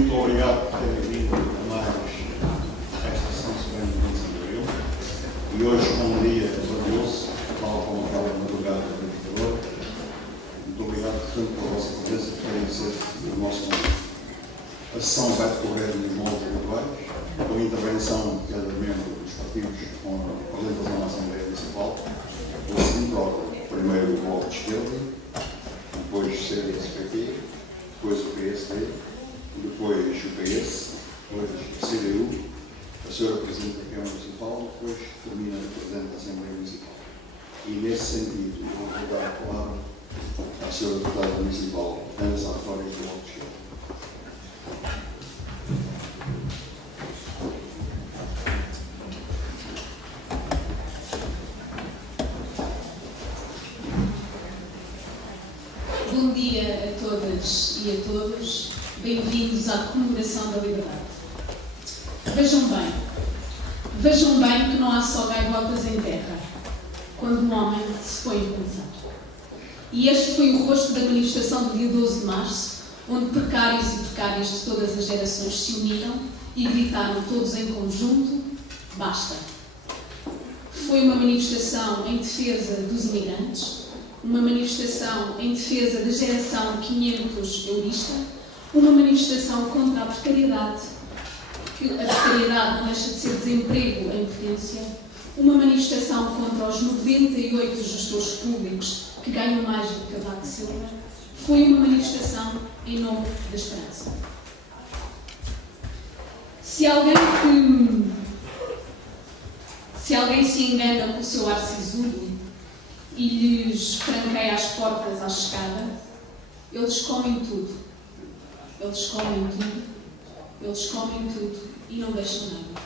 Muito obrigado por terem vindo a mais esta sessão solene de Abril. E hoje, com um dia glorioso, tal como aquela madrugada do Libertador. Muito obrigado, portanto, pela vossa presença, por terem sido o nosso convite. A sessão vai decorrer nos moldes habituais, com a intervenção de cada membro dos partidos com a apresentação da Assembleia Municipal, pela seguinte ordem: primeiro o Bloco de Esquerda, depois o CDS-PP, depois o PSD, depois o PS, depois o CDU, a senhora Presidente da Câmara Municipal, depois termina o Presidente da Assembleia Municipal. E nesse sentido, eu vou dar a palavra à senhora Deputada Municipal, Ana Sartório, do Bloco de Esquerda. Bom dia a todas e a todos, bem-vindos à comemoração da liberdade. Vejam bem que não há só gaivotas em terra, quando um homem se põe a pensar. E este foi o rosto da manifestação do dia 12 de março, onde precários e precárias de todas as gerações se uniram e gritaram todos em conjunto: basta! Foi uma manifestação em defesa dos imigrantes, uma manifestação em defesa da geração 500 eurista, uma manifestação contra a precariedade, que a precariedade não deixa de ser desemprego em potência, uma manifestação contra os 98 gestores públicos que ganham mais do que Cavaco Silva. Foi uma manifestação em nome da esperança. Se alguém se engana com o seu ar sisudo e lhes franqueia as portas à chegada, eles comem tudo. Eles comem tudo e não deixam nada.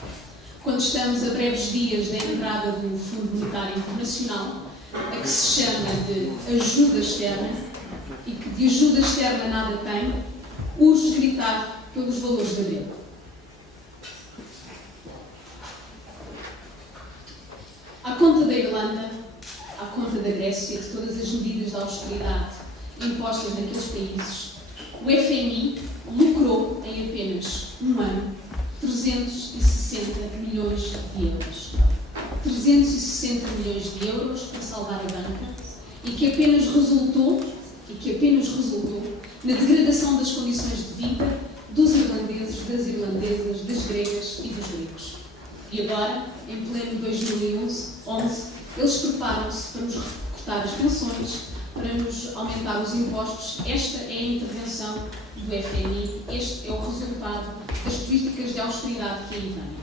Quando estamos a breves dias da entrada do Fundo Monetário Internacional, a que se chama de ajuda externa, e que de ajuda externa nada tem, urge gritar pelos valores da Abril. À conta da Irlanda, à conta da Grécia, de todas as medidas de austeridade impostas naqueles países, o FMI lucrou em apenas um ano 360 milhões de euros. 360 milhões de euros para salvar a banca e que apenas resultou na degradação das condições de vida dos irlandeses, das irlandesas, das gregas e dos gregos. E agora, em pleno 2011, eles preparam-se para nos recortar as pensões, para nos aumentar os impostos. Esta é a intervenção do FMI, este é o resultado das políticas de austeridade que aí vêm.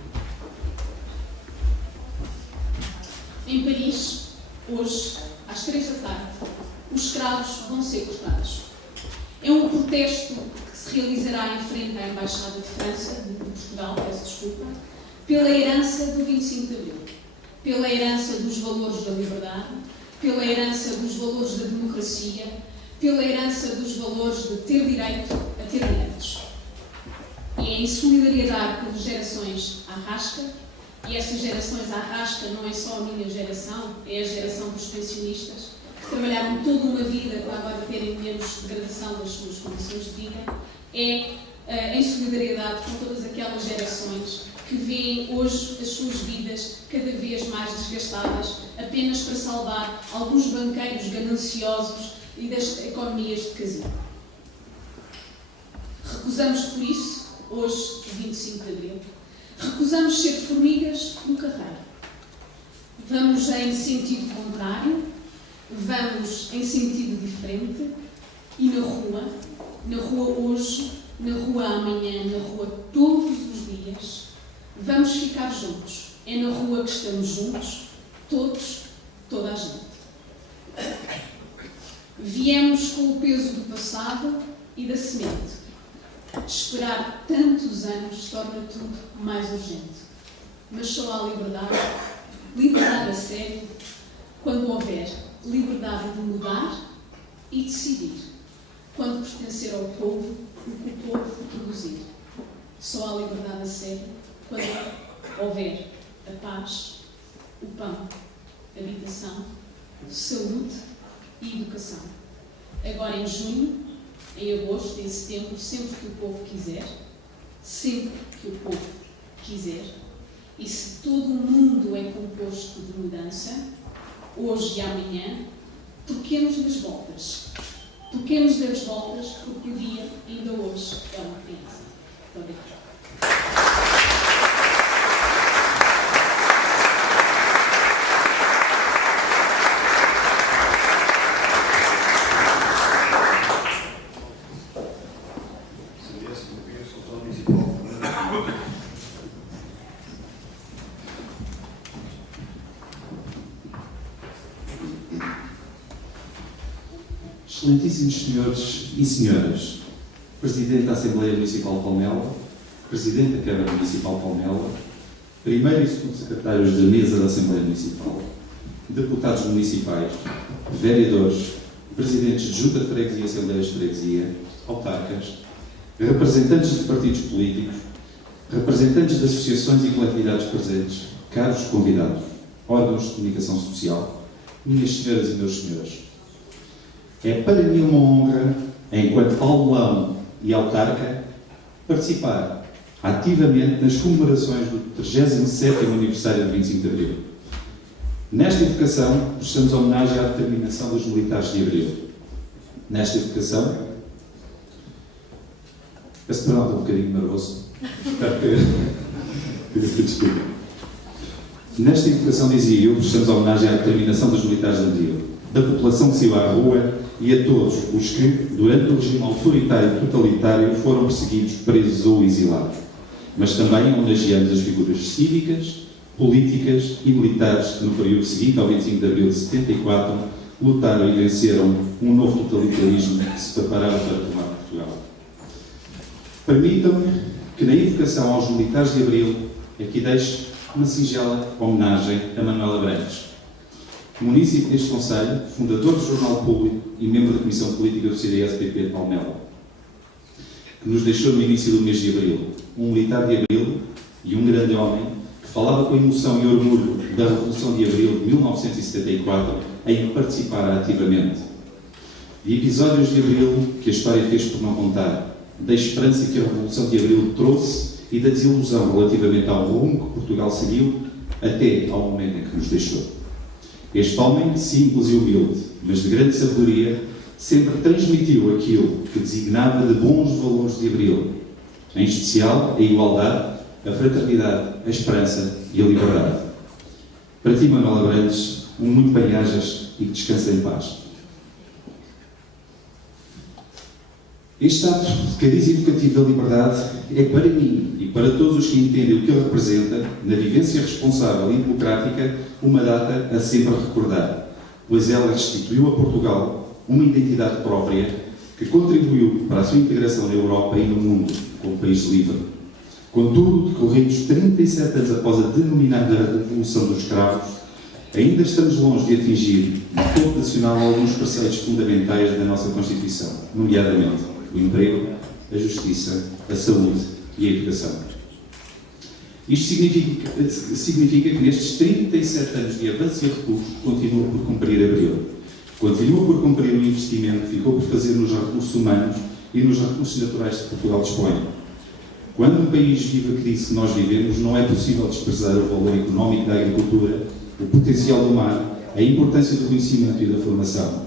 Em Paris, hoje, às 3 da tarde, os escravos vão ser cortados. É um protesto que se realizará em frente à Embaixada de França, de Portugal, peço desculpa, pela herança do 25 de Abril, pela herança dos valores da liberdade, pela herança dos valores da democracia, pela herança dos valores de ter direito a ter direitos. E é em solidariedade com as gerações à rasca, e essas gerações à rasca não é só a minha geração, é a geração dos pensionistas, que trabalharam toda uma vida para agora terem menos degradação das suas condições de vida, é em solidariedade com todas aquelas gerações que veem hoje as suas vidas cada vez mais desgastadas, apenas para salvar alguns banqueiros gananciosos e das economias de casino. Recusamos, por isso, hoje, 25 de Abril, recusamos ser formigas no carreiro. Vamos em sentido contrário, vamos em sentido diferente e na rua hoje, na rua amanhã, na rua todos os dias, vamos ficar juntos. É na rua que estamos juntos, todos, toda a gente. Viemos com o peso do passado e da semente. Esperar tantos anos torna tudo mais urgente. Mas só há liberdade a sério, quando houver liberdade de mudar e decidir. Quando pertencer ao povo, o que o povo produzir. Só há liberdade a sério quando houver a paz, o pão, habitação, saúde e educação. Agora em junho, em agosto, em setembro, sempre que o povo quiser, sempre que o povo quiser, e se todo o mundo é composto de mudança, hoje e amanhã, toquemos das voltas. Toquemos das voltas, porque o dia ainda hoje é uma criança. Muito obrigada. Excelentíssimos senhores e senhoras, Presidente da Assembleia Municipal de Palmela, Presidente da Câmara Municipal de Palmela, primeiro e segundo secretários da Mesa da Assembleia Municipal, deputados municipais, vereadores, presidentes de Junta de Freguesia e Assembleias de Freguesia, autarcas, representantes de partidos políticos, representantes de associações e coletividades presentes, caros convidados, órgãos de comunicação social, minhas senhoras e meus senhores. É para mim uma honra, enquanto palmelão e autarca, participar ativamente nas comemorações do 37º aniversário de 25 de Abril. Nesta evocação, prestamos homenagem à determinação dos militares de Abril. Nesta evocação, peço perdão, estou um bocadinho nervoso. Espero que desculpa. Nesta evocação, dizia eu, prestamos homenagem à determinação dos militares de Abril, da população que saiu à rua e a todos os que, durante o regime autoritário e totalitário, foram perseguidos, presos ou exilados. Mas também homenageamos as figuras cívicas, políticas e militares que, no período seguinte ao 25 de abril de 74, lutaram e venceram um novo totalitarismo que se preparava para tomar Portugal. Permitam-me que, na evocação aos militares de Abril, aqui deixe uma singela homenagem a Manuel Abrantes, munícipe deste concelho, fundador do Jornal Público e membro da Comissão Política do CDS-PP de Palmela, que nos deixou no início do mês de abril. Um militar de abril e um grande homem que falava com emoção e orgulho da Revolução de Abril de 1974 em participar ativamente. De episódios de abril que a história fez por não contar, da esperança que a Revolução de Abril trouxe e da desilusão relativamente ao rumo que Portugal seguiu até ao momento em que nos deixou. Este homem, simples e humilde, mas de grande sabedoria, sempre transmitiu aquilo que designava de bons valores de Abril, em especial a igualdade, a fraternidade, a esperança e a liberdade. Para ti, Manuel Abrantes, muito bem-ajas e que descansa em paz. Este ato de cariz educativo da liberdade é para mim e para todos os que entendem o que ele representa, na vivência responsável e democrática, uma data a sempre recordar, pois ela restituiu a Portugal uma identidade própria que contribuiu para a sua integração na Europa e no mundo como país livre. Contudo, decorridos 37 anos após a denominada Revolução dos Escravos, ainda estamos longe de atingir no topo nacional alguns preceitos fundamentais da nossa Constituição, nomeadamente o emprego, a justiça, a saúde e a educação. Isto significa que nestes 37 anos de avanço e recurso continua por cumprir Abril. Continua por cumprir o investimento que ficou por fazer nos recursos humanos e nos recursos naturais que Portugal dispõe. Quando um país vive a crise que nós vivemos, não é possível desprezar o valor económico da agricultura, o potencial do mar, a importância do conhecimento e da formação.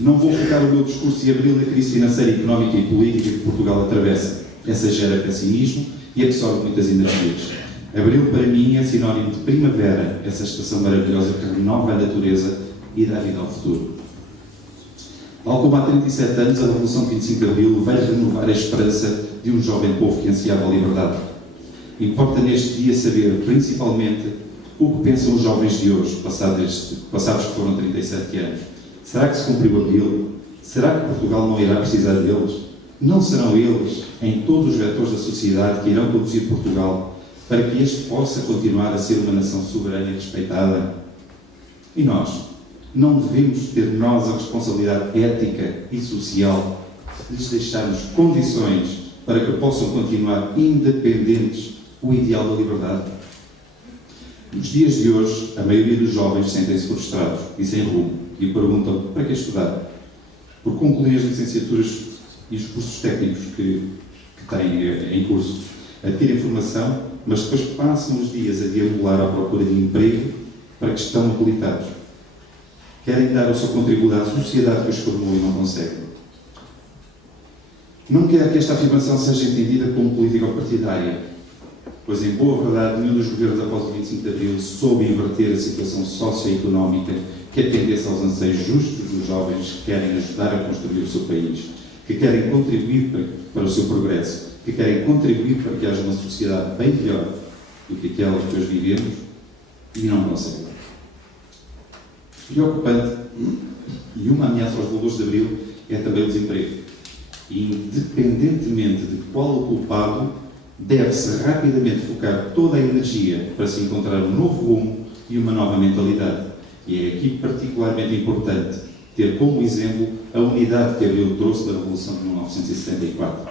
Não vou focar o meu discurso em Abril na crise financeira, económica e política que Portugal atravessa. Essa gera pessimismo e absorve muitas energias. Abril, para mim, é sinónimo de primavera, essa estação maravilhosa que renova a natureza e dá vida ao futuro. Tal como há 37 anos, a Revolução de 25 de Abril vai renovar a esperança de um jovem povo que ansiava a liberdade. Importa neste dia saber, principalmente, o que pensam os jovens de hoje, passados que foram 37 anos. Será que se cumpriu Abril? Será que Portugal não irá precisar deles? Não serão eles, em todos os vetores da sociedade, que irão conduzir Portugal para que este possa continuar a ser uma nação soberana e respeitada? E nós? Não devemos ter nós a responsabilidade ética e social de lhes deixarmos condições para que possam continuar independentes o ideal da liberdade? Nos dias de hoje, a maioria dos jovens sentem-se frustrados e sem rumo e perguntam para que estudar? Por concluir as licenciaturas e os cursos técnicos que que têm em curso, adquirem formação, mas depois passam os dias a deambular à procura de emprego para que estão habilitados. Querem dar o seu contributo à sociedade que os formou e não conseguem. Não quero que esta afirmação seja entendida como político-partidária, pois, em boa verdade, nenhum dos governos após o 25 de Abril soube inverter a situação socioeconómica que atendesse aos anseios justos dos jovens que querem ajudar a construir o seu país, que querem contribuir para o seu progresso, que querem contribuir para que haja uma sociedade bem melhor do que aquela que hoje vivemos e não conseguem. Preocupante e uma ameaça aos valores de Abril é também o desemprego. E, independentemente de qual o culpado, deve-se rapidamente focar toda a energia para se encontrar um novo rumo e uma nova mentalidade. E é aqui particularmente importante ter como exemplo a unidade que Abril trouxe da Revolução de 1974,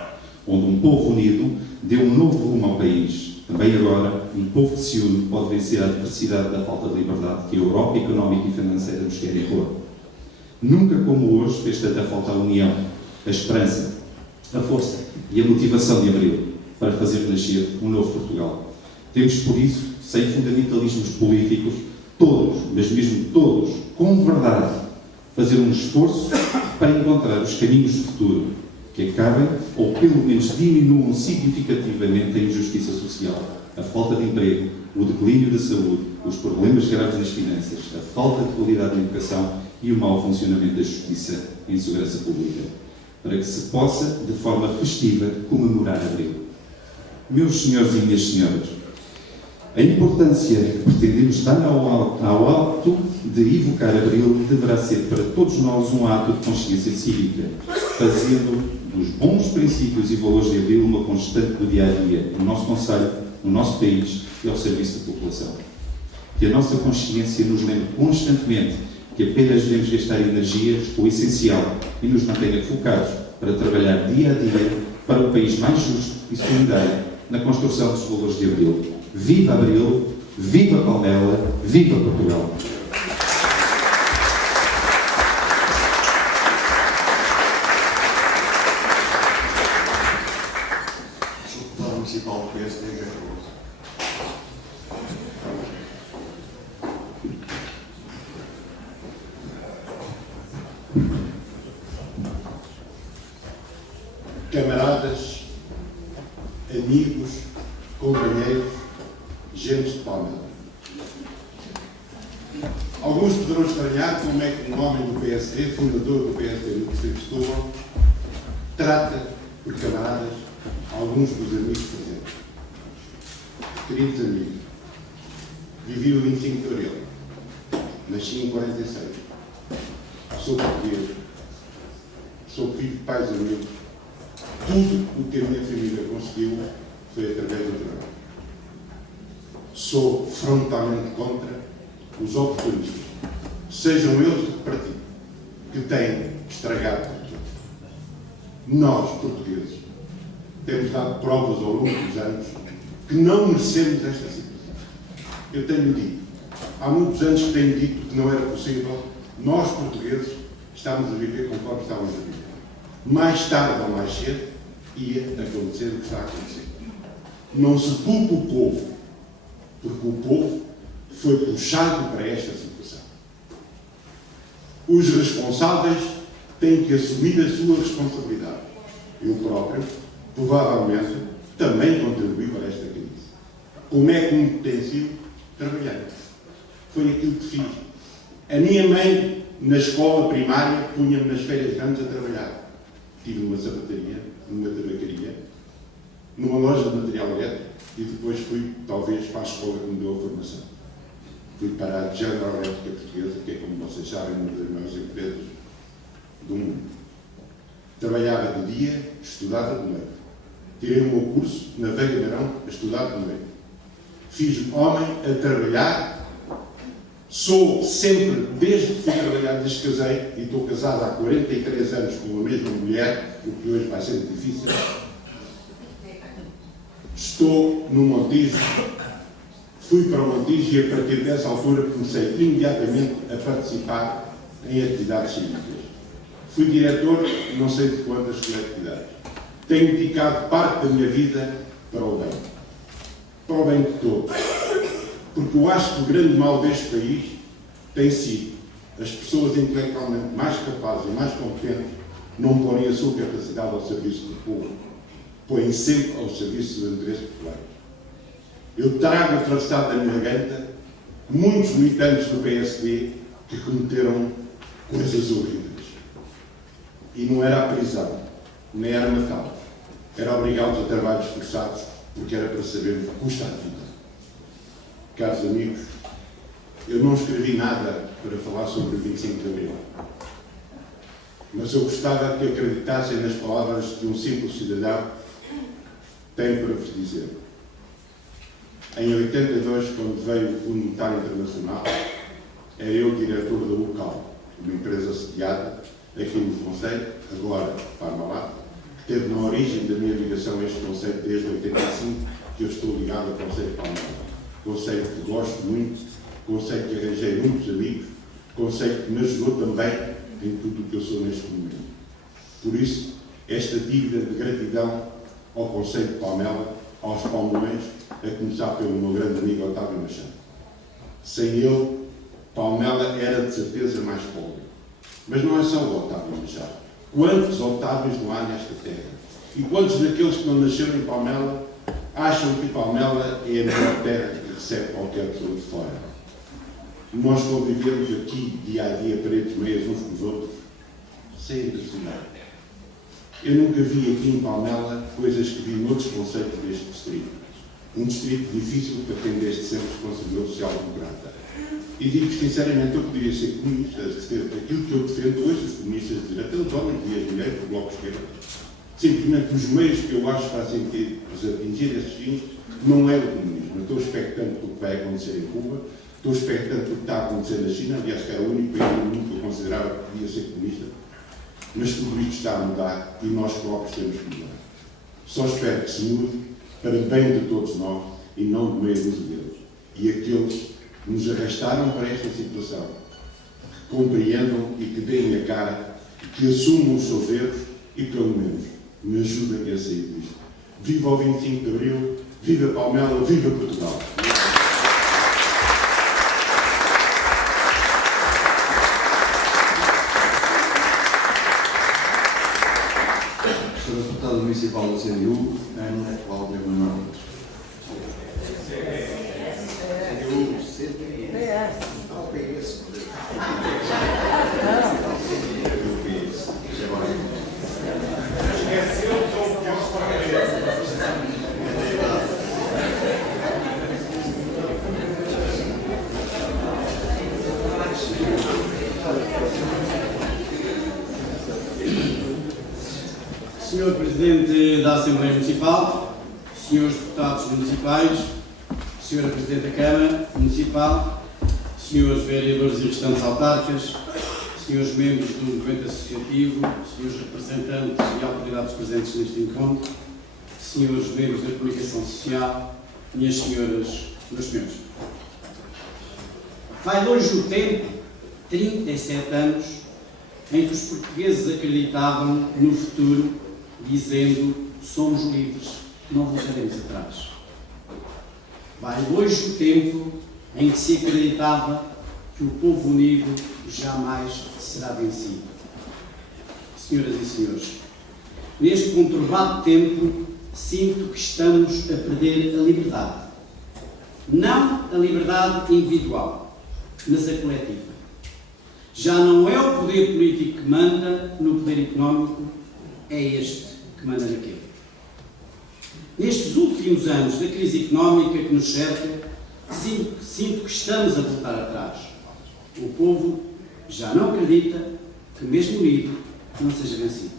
onde um povo unido deu um novo rumo ao país. Também agora, um povo que se une pode vencer a adversidade da falta de liberdade que a Europa económica e financeira nos quer impor. Nunca como hoje fez tanta falta a união, a esperança, a força e a motivação de Abril para fazer nascer um novo Portugal. Temos, por isso, sem fundamentalismos políticos, todos, mas mesmo todos, com verdade, fazer um esforço para encontrar os caminhos de futuro que acabem, ou pelo menos diminuam significativamente a injustiça social, a falta de emprego, o declínio da saúde, os problemas graves nas finanças, a falta de qualidade na educação e o mau funcionamento da justiça e segurança pública, para que se possa, de forma festiva, comemorar Abril. Meus senhores e minhas senhoras, a importância que pretendemos dar ao ato de evocar Abril deverá ser para todos nós um ato de consciência cívica, fazendo dos bons princípios e valores de Abril uma constante do dia-a-dia, no nosso concelho, no nosso país e ao serviço da população. Que a nossa consciência nos lembre constantemente que apenas devemos gastar energias com o essencial e nos mantenha focados para trabalhar dia a dia para um país mais justo e solidário na construção dos valores de Abril. Viva Abril, viva Palmela, viva Portugal! Deputado Municipal do PSD, José Cardoso. Camaradas, amigos, companheiros, gentes de Palmela. Alguns poderão estranhar como é que um homem do PSD, fundador do PSD no Distrito de Setúbal, trata por camaradas alguns dos amigos presentes. Queridos amigos, vivi o 25 de Abril, nasci em 46, sou português, sou filho de pais amigos. Tudo o que a minha família conseguiu foi através do trabalho. Sou frontalmente contra os oportunistas, sejam eles de que partido, que têm estragado tudo. Nós, portugueses, temos dado provas ao longo dos anos que não merecemos esta situação. Eu tenho dito, há muitos anos que tenho dito que não era possível nós, portugueses, estamos a viver conforme estamos a viver. Mais tarde ou mais cedo, ia acontecer o que está a acontecer. Não se culpa o povo, porque o povo foi puxado para esta situação. Os responsáveis têm que assumir a sua responsabilidade. Eu próprio, provavelmente, também contribuí para esta crise. Como é que me tem sido? Trabalhando. Foi aquilo que fiz. A minha mãe, na escola primária, punha-me nas férias grandes a trabalhar. Tive uma sapataria, numa tabacaria, numa loja de material elétrico e depois fui, talvez, para a escola que me deu a formação. Fui para a General Elétrica Portuguesa, que é, como vocês sabem, uma das maiores empresas do mundo. Trabalhava de dia, estudava de noite. Tirei o meu curso na Veiga de Arão a estudar de noite. Fiz homem a trabalhar. Sou sempre, desde que fui trabalhar, desde que casei, e estou casado há 43 anos com a mesma mulher, o que hoje vai ser difícil. Estou no Montijo, fui para o Montijo e a partir dessa altura comecei imediatamente a participar em atividades cívicas. Fui diretor, não sei de quantas coletividades. tenho dedicado parte da minha vida para o bem de todos. Porque eu acho que o grande mal deste país tem sido as pessoas intelectualmente mais capazes e mais competentes não porem a sua capacidade ao serviço do povo, põem sempre ao serviço dos interesses populares. Eu trago atravessado da minha garganta muitos militantes do PSD que cometeram coisas horríveis. E não era a prisão, nem era matá-los, era obrigá-los a trabalhos forçados, porque era para saber o que custa a vida. Caros amigos, eu não escrevi nada para falar sobre o 25 de Abril, mas eu gostava que acreditassem nas palavras de um simples cidadão que tenho para vos dizer. Em 82, quando veio o Fundo Monetário Internacional, era eu diretor da UCAL, uma empresa sediada aqui no Conselho, agora Parmalat, que teve na origem da minha ligação a este Conselho desde 85, que eu estou ligado ao Conselho de Parmalat. Conselho que gosto muito, conselho que arranjei muitos amigos, conselho que me ajudou também em tudo o que eu sou neste momento. Por isso, esta dívida de gratidão ao Conselho de Palmela, aos palmões, a começar pelo meu grande amigo Otávio Machado. Sem ele, Palmela era de certeza mais pobre. Mas não é só o Otávio Machado. Quantos Otávios não há nesta terra? E quantos daqueles que não nasceram em Palmela acham que Palmela é a melhor terra que recebe qualquer pessoa de fora? Nós convivemos aqui, dia a dia, paredes meias uns com os outros, sem impressionar. Eu nunca vi aqui em Palmela coisas que vi noutros conceitos deste distrito. Um distrito difícil para quem desde sempre se considerou social-democrata. E digo sinceramente, eu poderia ser comunista, aquilo que eu defendo hoje, os comunistas de direita, os homens e as mulheres do Bloco de Esquerda. Simplesmente os meios que eu acho que fazem para atingir esses fins não é o comunismo. Eu estou expectante do que vai acontecer em Cuba, estou expectante do que está a acontecer na China, aliás, que era o único país do mundo que eu considerava que podia ser comunista, mas tudo isto está a mudar e nós próprios temos que mudar. Só espero que se mude para bem de todos nós e não de meia dúzia deles. E aqueles que nos arrastaram para esta situação, que compreendam e que deem a cara, que assumam os seus erros e, pelo menos, me ajudem a sair disto. Viva o 25 de Abril, viva Palmela, viva Portugal! Sr. Deputado Municipal da CDU, Ana Cláudia Manuel. Senhor Presidente da Assembleia Municipal, Senhores Deputados Municipais, Senhora Presidente da Câmara Municipal, Senhores Vereadores e restantes autarcas, Senhores Membros do Movimento Associativo, Senhores Representantes e autoridades presentes neste encontro, Senhores Membros da Comunicação Social, Minhas Senhoras, Meus Senhores. Vai longe o tempo, 37 anos, em que os portugueses acreditavam no futuro, dizendo: somos livres, não voltaremos atrás. Vai longe o tempo em que se acreditava que o povo unido jamais será vencido. Senhoras e senhores, neste conturbado tempo, sinto que estamos a perder a liberdade. Não a liberdade individual, mas a coletiva. Já não é o poder político que manda no poder económico, é este que manda naquele. Nestes últimos anos da crise económica que nos cerca, sinto que estamos a voltar atrás. O povo já não acredita que, mesmo unido, não seja vencido.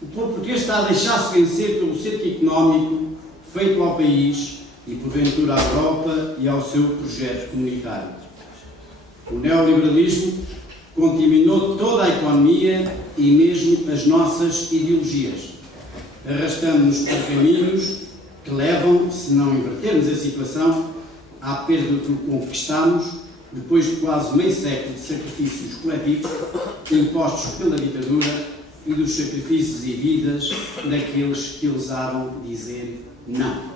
O povo português está a deixar-se vencer pelo cerco económico feito ao país e, porventura, à Europa e ao seu projeto comunitário. O neoliberalismo contaminou toda a economia e mesmo as nossas ideologias, arrastando-nos por caminhos que levam, se não invertermos a situação, à perda do que conquistamos depois de quase meio século de sacrifícios coletivos impostos pela ditadura e dos sacrifícios e vidas daqueles que ousaram dizer não.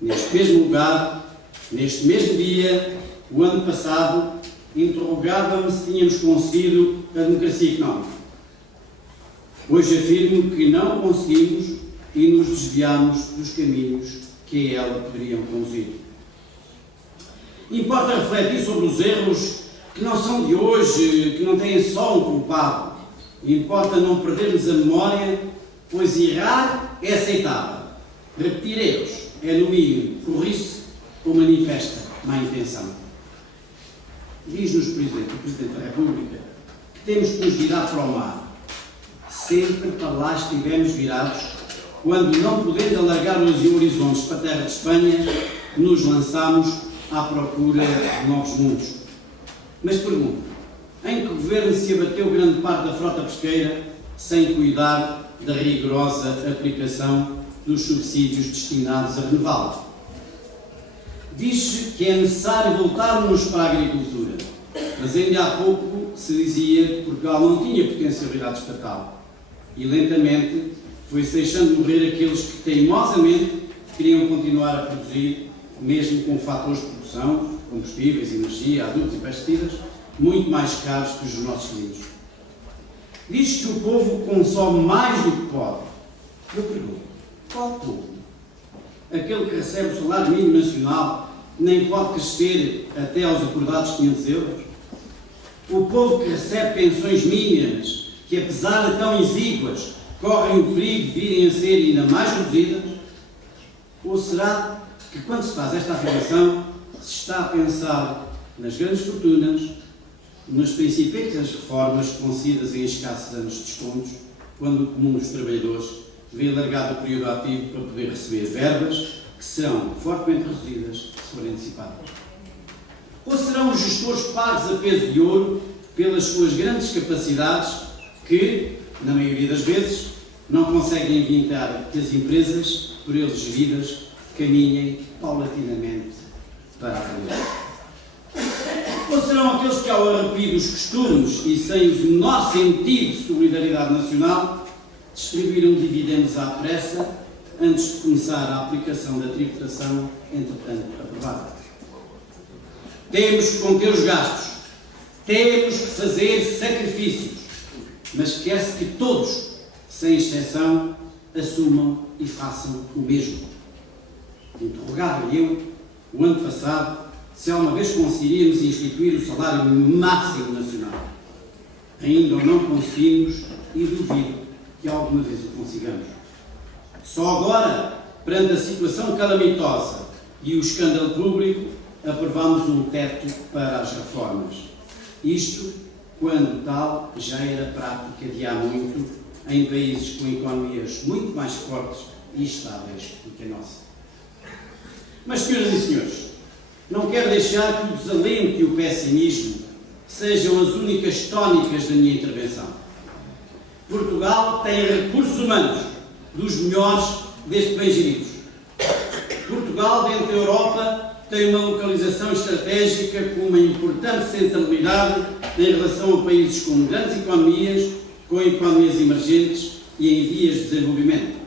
Neste mesmo lugar, neste mesmo dia, o ano passado, interrogava-me se tínhamos conseguido a democracia económica. Hoje afirmo que não conseguimos e nos desviamos dos caminhos que a ela poderiam conduzir. Importa refletir sobre os erros que não são de hoje, que não têm só um culpado. Importa não perdermos a memória, pois errar é aceitável. Repetir erros é, no mínimo, corrice ou manifesta má intenção. Diz-nos, por exemplo, o Presidente da República, que temos que nos virar para o mar. Sempre para lá estivemos virados, quando, não podendo alargar os horizontes para a terra de Espanha, nos lançámos à procura de novos mundos. Mas pergunto, em que governo se abateu grande parte da frota pesqueira sem cuidar da rigorosa aplicação dos subsídios destinados a renová-la? Diz-se que é necessário voltarmos para a agricultura, mas ainda há pouco se dizia que Portugal não tinha potencialidade estatal e lentamente foi-se deixando morrer aqueles que teimosamente queriam continuar a produzir, mesmo com fatores de produção, combustíveis, energia, adubos e pesticidas, muito mais caros que os dos nossos vizinhos. Diz que o povo consome mais do que pode. Eu pergunto, qual povo? Aquele que recebe o salário mínimo nacional nem pode crescer até aos acordados 500 euros? O povo que recebe pensões mínimas, que apesar de tão exíguas, correm o perigo de virem a ser ainda mais reduzidas? Ou será que, quando se faz esta afirmação, se está a pensar nas grandes fortunas, nas principais reformas concedidas em escassos anos de descontos, quando o comum dos trabalhadores vê alargado o período ativo para poder receber verbas que serão fortemente reduzidas se forem antecipadas? Ou serão os gestores pagos a peso de ouro pelas suas grandes capacidades que, na maioria das vezes, não conseguem evitar que as empresas, por eles geridas, caminhem paulatinamente para a ruína? Ou serão aqueles que, ao arrepio dos costumes e sem o menor sentido de solidariedade nacional, distribuíram dividendos à pressa antes de começar a aplicação da tributação, entretanto aprovada? Temos que conter os gastos, temos que fazer sacrifícios, mas quer-se que todos, sem exceção, assumam e façam o mesmo. Interrogava eu, o ano passado, se alguma vez conseguiríamos instituir o salário máximo nacional. Ainda não conseguimos e duvido que alguma vez o consigamos. Só agora, perante a situação calamitosa e o escândalo público, aprovamos um teto para as reformas. Isto, quando tal, já era prática de há muito em países com economias muito mais fortes e estáveis do que a nossa. Mas, senhoras e senhores, não quero deixar que o desalento e o pessimismo sejam as únicas tónicas da minha intervenção. Portugal tem recursos humanos dos melhores desde bem geridos. Portugal, dentro da Europa, tem uma localização estratégica com uma importante centralidade em relação a países com grandes economias, com economias emergentes e em vias de desenvolvimento.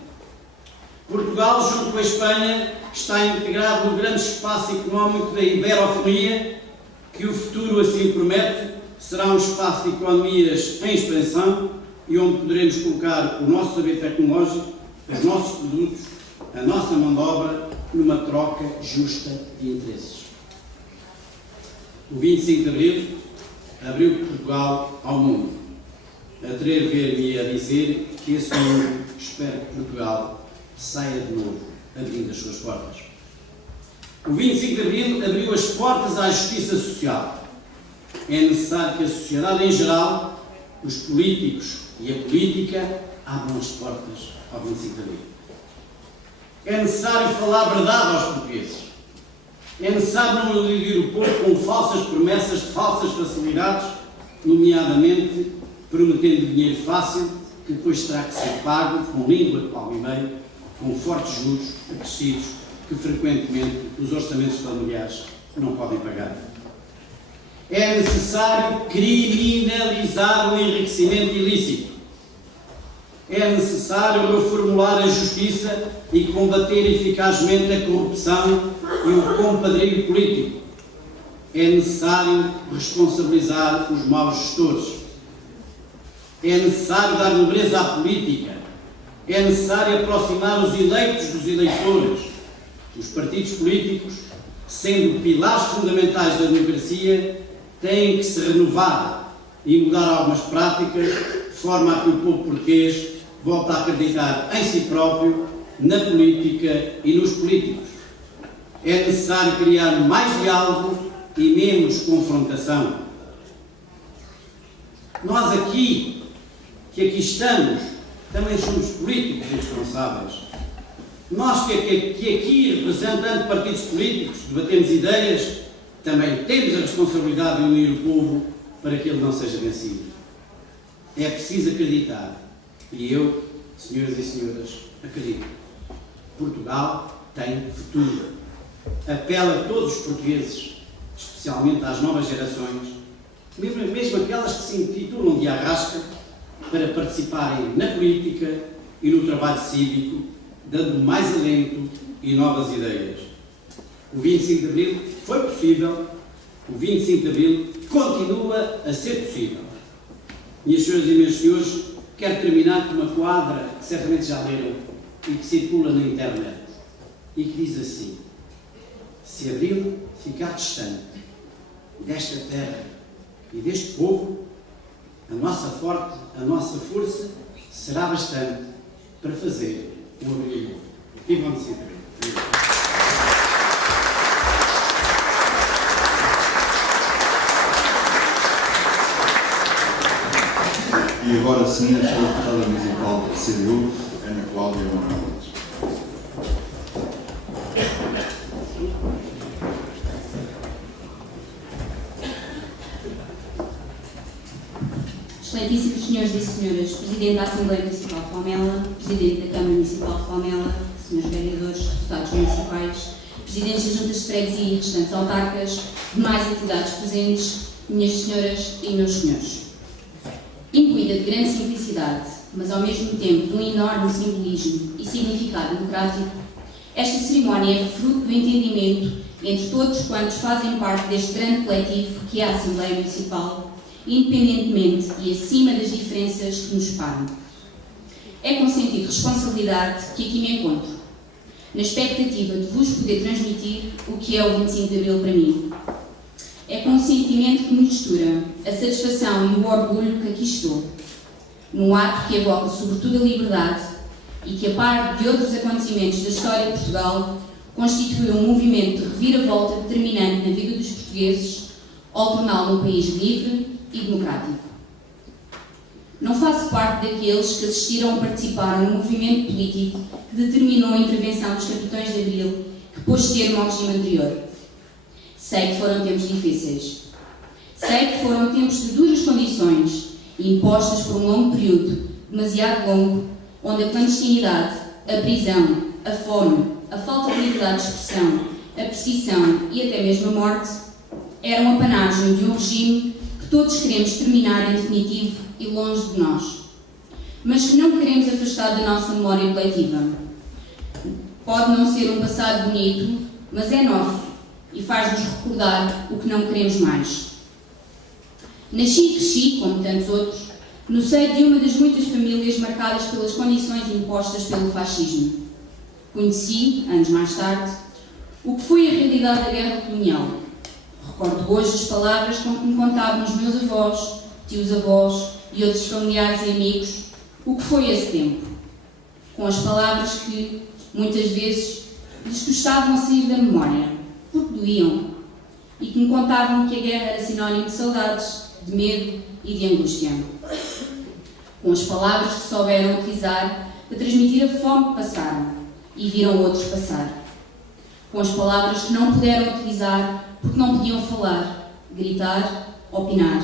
Portugal, junto com a Espanha, está integrado no grande espaço económico da iberofonia, que o futuro assim promete, será um espaço de economias em expansão e onde poderemos colocar o nosso saber tecnológico, os nossos produtos, a nossa mão de obra, numa troca justa de interesses. O 25 de Abril abriu Portugal ao mundo. Atrever-me a dizer que esse mundo espera que Portugal saia de novo, abrindo as suas portas. O 25 de Abril abriu as portas à justiça social. É necessário que a sociedade em geral, os políticos e a política abram as portas ao 25 de Abril. É necessário falar a verdade aos portugueses. É necessário não iludir o povo com falsas promessas de falsas facilidades, nomeadamente prometendo dinheiro fácil, que depois terá que ser pago com língua de pau e meio, com fortes juros acrescidos, que frequentemente os orçamentos familiares não podem pagar. É necessário criminalizar o enriquecimento ilícito, É necessário reformular a justiça e combater eficazmente a corrupção e o compadrio político. É necessário responsabilizar os maus gestores. É necessário dar nobreza à política. É necessário aproximar os eleitos dos eleitores. Os partidos políticos, sendo pilares fundamentais da democracia, têm que se renovar e mudar algumas práticas, de forma a que o povo português volte a acreditar em si próprio, na política e nos políticos. É necessário criar mais diálogo e menos confrontação. Nós aqui, que aqui estamos, também somos políticos responsáveis. Nós que aqui, representando partidos políticos, debatemos ideias, também temos a responsabilidade de unir o povo para que ele não seja vencido. É preciso acreditar. E eu, senhoras e senhores, acredito. Portugal tem futuro. Apelo a todos os portugueses, especialmente às novas gerações, mesmo aquelas que se intitulam de arrasca, para participarem na política e no trabalho cívico, dando mais alento e novas ideias. O 25 de Abril foi possível, o 25 de Abril continua a ser possível. Minhas senhoras e meus senhores, quero terminar com uma quadra que certamente já leram e que circula na internet e que diz assim: se Abril ficar distante desta terra e deste povo, a nossa força será bastante para fazer um Abril novo. Viva o 25 de Abril! E agora sim, a sua deputada municipal da CDU, Ana Cláudia Gonçalves. Excelentíssimos senhores e senhoras, Presidente da Assembleia Municipal de Palmela, Presidente da Câmara Municipal de Palmela, senhores vereadores, deputados municipais, Presidentes das Juntas de Freguesia e restantes autarcas, demais entidades presentes, minhas senhoras e meus senhores. Imbuída de grande simplicidade, mas ao mesmo tempo de um enorme simbolismo e significado democrático, esta cerimónia é fruto do entendimento entre todos quantos fazem parte deste grande coletivo que é a Assembleia Municipal, independentemente e acima das diferenças que nos separam. É com sentido de responsabilidade que aqui me encontro, na expectativa de vos poder transmitir o que é o 25 de Abril para mim. É com um sentimento que mistura a satisfação e o orgulho que aqui estou, num ato que evoca sobretudo a liberdade e que, a par de outros acontecimentos da história de Portugal, constituiu um movimento de reviravolta determinante na vida dos portugueses ao torná-lo um país livre e democrático. Não faço parte daqueles que assistiram ou participaram no movimento político que determinou a intervenção dos capitães de Abril, que pôs termo ao regime anterior. Sei que foram tempos difíceis. Sei que foram tempos de duras condições, impostas por um longo período, demasiado longo, onde a clandestinidade, a prisão, a fome, a falta de liberdade de expressão, a perseguição e até mesmo a morte eram apanagem de um regime que todos queremos terminar em definitivo e longe de nós, mas que não queremos afastar da nossa memória coletiva. Pode não ser um passado bonito, mas é nosso e faz-nos recordar o que não queremos mais. Nasci e cresci, como tantos outros, no seio de uma das muitas famílias marcadas pelas condições impostas pelo fascismo. Conheci, anos mais tarde, o que foi a realidade da guerra colonial. Recordo hoje as palavras com que me contavam os meus avós, tios-avós e outros familiares e amigos o que foi esse tempo. Com as palavras que, muitas vezes, lhes custavam a sair da memória, porque doíam, e que me contavam que a guerra era sinónimo de saudades, de medo e de angústia. Com as palavras que souberam utilizar para transmitir a fome que passaram e viram outros passar. Com as palavras que não puderam utilizar porque não podiam falar, gritar, opinar.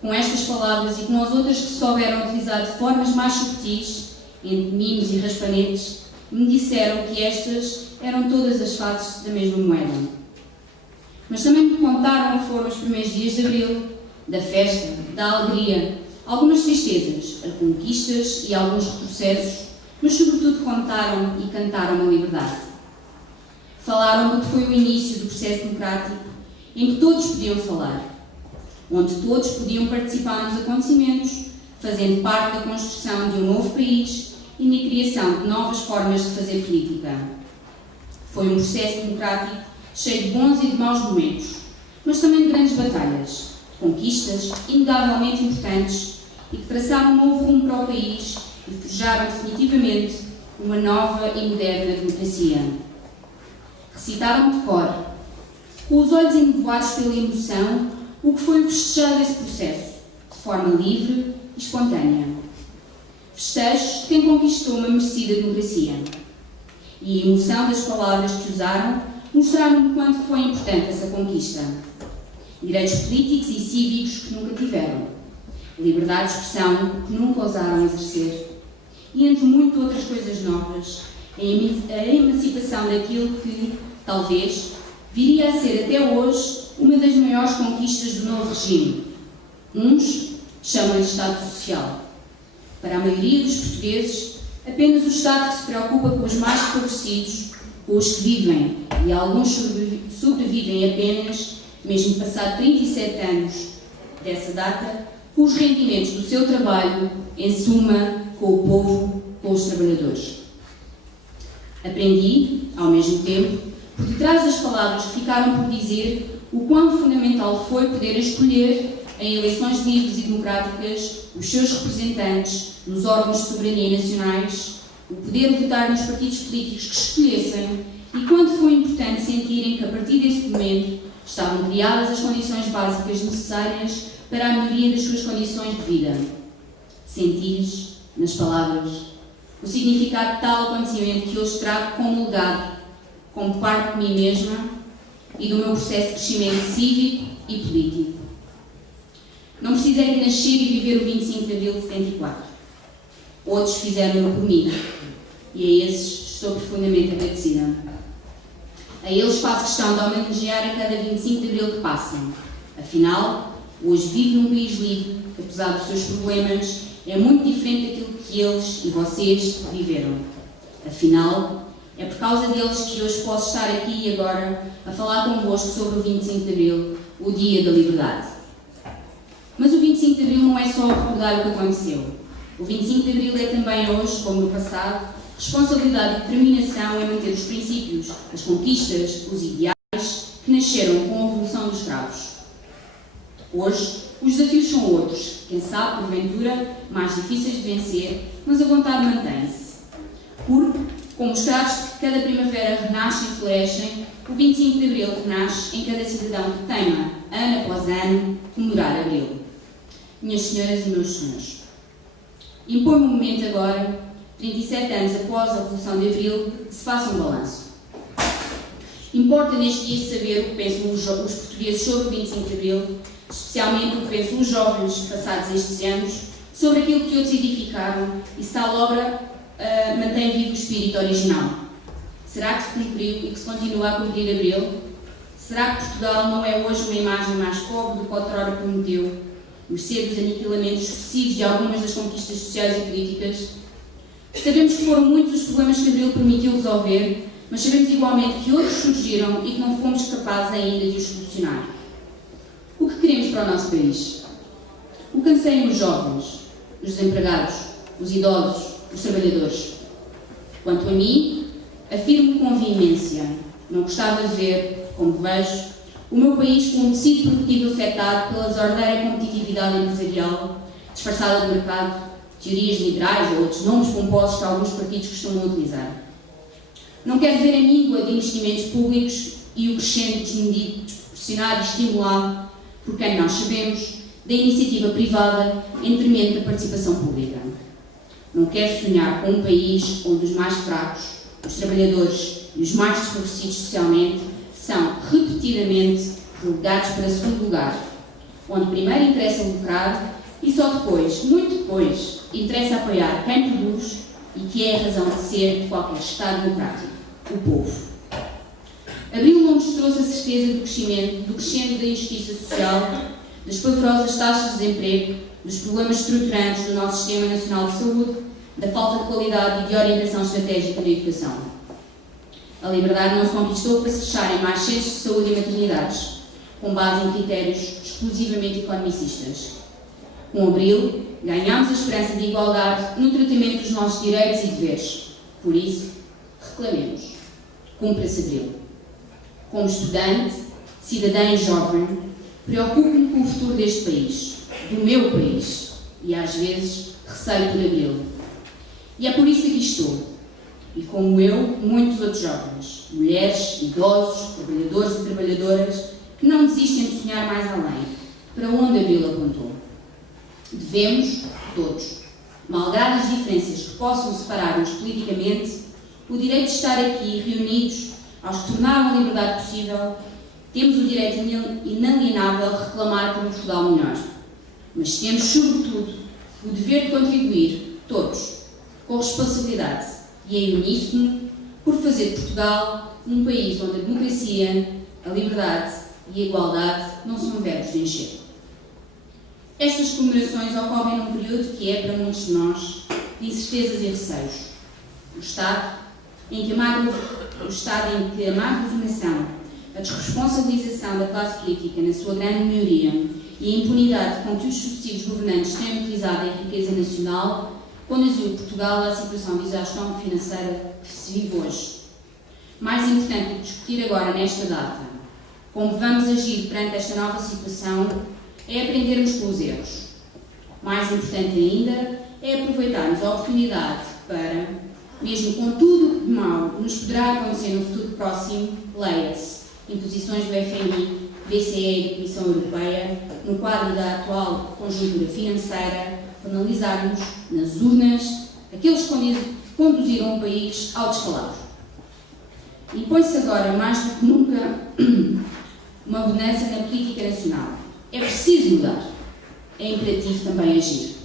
Com estas palavras e com as outras que souberam utilizar de formas mais subtis, entre mimos e raspanetes, me disseram que estas eram todas as faces da mesma moeda. Mas também me contaram que foram os primeiros dias de Abril, da festa, da alegria, Algumas tristezas, reconquistas e alguns retrocessos, mas sobretudo contaram e cantaram a liberdade. Falaram do que foi o início do processo democrático, em que todos podiam falar, onde todos podiam participar nos acontecimentos, fazendo parte da construção de um novo país e na criação de novas formas de fazer política. Foi um processo democrático cheio de bons e de maus momentos, mas também de grandes batalhas, conquistas inegavelmente importantes e que traçaram um novo rumo para o país e forjaram definitivamente uma nova e moderna democracia. Recitaram de cor, com os olhos enevoados pela emoção, o que foi o festejar desse processo, de forma livre e espontânea. Festejos de quem conquistou uma merecida democracia. E a emoção das palavras que usaram mostraram o quanto foi importante essa conquista. Direitos políticos e cívicos que nunca tiveram. Liberdade de expressão que nunca ousaram exercer. E, entre muitas outras coisas novas, a emancipação daquilo que, talvez, viria a ser até hoje uma das maiores conquistas do novo regime. Uns chamam-lhe Estado Social. Para a maioria dos portugueses, apenas o Estado que se preocupa com os mais desfavorecidos, com os que vivem, e alguns sobrevivem apenas, mesmo passado 37 anos dessa data, com os rendimentos do seu trabalho, em suma, com o povo, com os trabalhadores. Aprendi, ao mesmo tempo, por detrás das palavras que ficaram por dizer, o quão fundamental foi poder escolher, em eleições livres e democráticas, os seus representantes nos órgãos de soberania nacionais, o poder votar nos partidos políticos que escolhessem e quanto foi importante sentirem que, a partir desse momento, estavam criadas as condições básicas necessárias para a melhoria das suas condições de vida. Sentir, nas palavras, o significado de tal acontecimento que hoje trago como legado, como parte de mim mesma e do meu processo de crescimento cívico e político. Não precisei de nascer e viver o 25 de abril de 74. Outros fizeram-no por mim, e a esses estou profundamente agradecida. A eles faço questão de homenagear a cada 25 de abril que passam. Afinal, hoje vivo num país livre, que apesar dos seus problemas, é muito diferente daquilo que eles e vocês viveram. Afinal, é por causa deles que hoje posso estar aqui e agora a falar convosco sobre o 25 de abril, o Dia da Liberdade. Mas o 25 de abril não é só recordar o que aconteceu. O 25 de abril é também hoje, como no passado, responsabilidade e determinação em manter os princípios, as conquistas, os ideais que nasceram com a Revolução dos Escravos. Hoje, os desafios são outros, quem sabe, porventura, mais difíceis de vencer, mas a vontade mantém-se. Porque, como os escravos que cada primavera renascem e florescem, o 25 de abril renasce em cada cidadão que teima, ano após ano, comemorar abril. Minhas senhoras e meus senhores, impõe-me o momento agora, 37 anos após a Revolução de Abril, que se faça um balanço. Importa neste dia saber o que pensam os portugueses sobre o 25 de Abril, especialmente o que pensam os jovens, passados estes anos, sobre aquilo que outros edificaram e se tal obra mantém vivo o espírito original. Será que se cumpriu e que se continua a cumprir Abril? Será que Portugal não é hoje uma imagem mais pobre do que outrora prometeu, mercê dos aniquilamentos sucessivos de algumas das conquistas sociais e políticas? Sabemos que foram muitos os problemas que Abril permitiu resolver, mas sabemos igualmente que outros surgiram e que não fomos capazes ainda de os solucionar. O que queremos para o nosso país? O que anseiam os jovens, os desempregados, os idosos, os trabalhadores? Quanto a mim, afirmo com veemência, não gostava de ver, como vejo, o meu país com um tecido produtivo afetado pela desordeira competitividade empresarial, disfarçada de mercado, teorias liberais ou outros nomes pomposos que alguns partidos costumam utilizar. Não quero ver a míngua de investimentos públicos e o crescente desmedido, desproporcionado e estimulado, por quem nós sabemos, da iniciativa privada em detrimento da participação pública. Não quero sonhar com um país onde os mais fracos, os trabalhadores e os mais desfavorecidos socialmente são repetidamente relegados para segundo lugar, onde primeiro interessa lucrar e só depois, muito depois, interessa apoiar quem produz e que é a razão de ser de qualquer Estado democrático, o povo. Abril não nos trouxe a certeza do crescimento da injustiça social, das pavorosas taxas de desemprego, dos problemas estruturantes do nosso Sistema Nacional de Saúde, da falta de qualidade e de orientação estratégica na educação. A liberdade não se conquistou para se fecharem mais centros de saúde e maternidades, com base em critérios exclusivamente economicistas. Com Abril, ganhámos a esperança de igualdade no tratamento dos nossos direitos e deveres. Por isso, reclamemos. Cumpra-se Abril. Como estudante, cidadã e jovem, preocupo-me com o futuro deste país, do meu país, e às vezes receio por Abril. E é por isso que aqui estou. E como eu, muitos outros jovens, mulheres, idosos, trabalhadores e trabalhadoras, que não desistem de sonhar mais além, para onde Abril apontou. Devemos, todos, malgrado as diferenças que possam separar-nos politicamente, o direito de estar aqui reunidos, aos que tornaram a liberdade possível, temos o direito inalienável de reclamar por um Portugal melhor. Mas temos, sobretudo, o dever de contribuir, todos, com responsabilidade e em uníssono, por fazer de Portugal um país onde a democracia, a liberdade e a igualdade não são verbos de encher. Estas comemorações ocorrem num período que é, para muitos de nós, de incertezas e receios. O estado em que a má governação, a desresponsabilização da classe política na sua grande maioria e a impunidade com que os sucessivos governantes têm utilizado a riqueza nacional conduziu Portugal à situação de exaustão financeira que se vive hoje. Mais importante do que discutir agora, nesta data, como vamos agir perante esta nova situação, é aprendermos com os erros. Mais importante ainda é aproveitarmos a oportunidade para, mesmo com tudo de mau nos poderá acontecer no futuro próximo, leia-se imposições do FMI, BCE e da Comissão Europeia, no quadro da atual conjuntura financeira, para analisarmos nas urnas aqueles que conduziram o país ao descalabro. Impõe-se agora, mais do que nunca, uma mudança na política nacional. É preciso mudar. É imperativo também agir.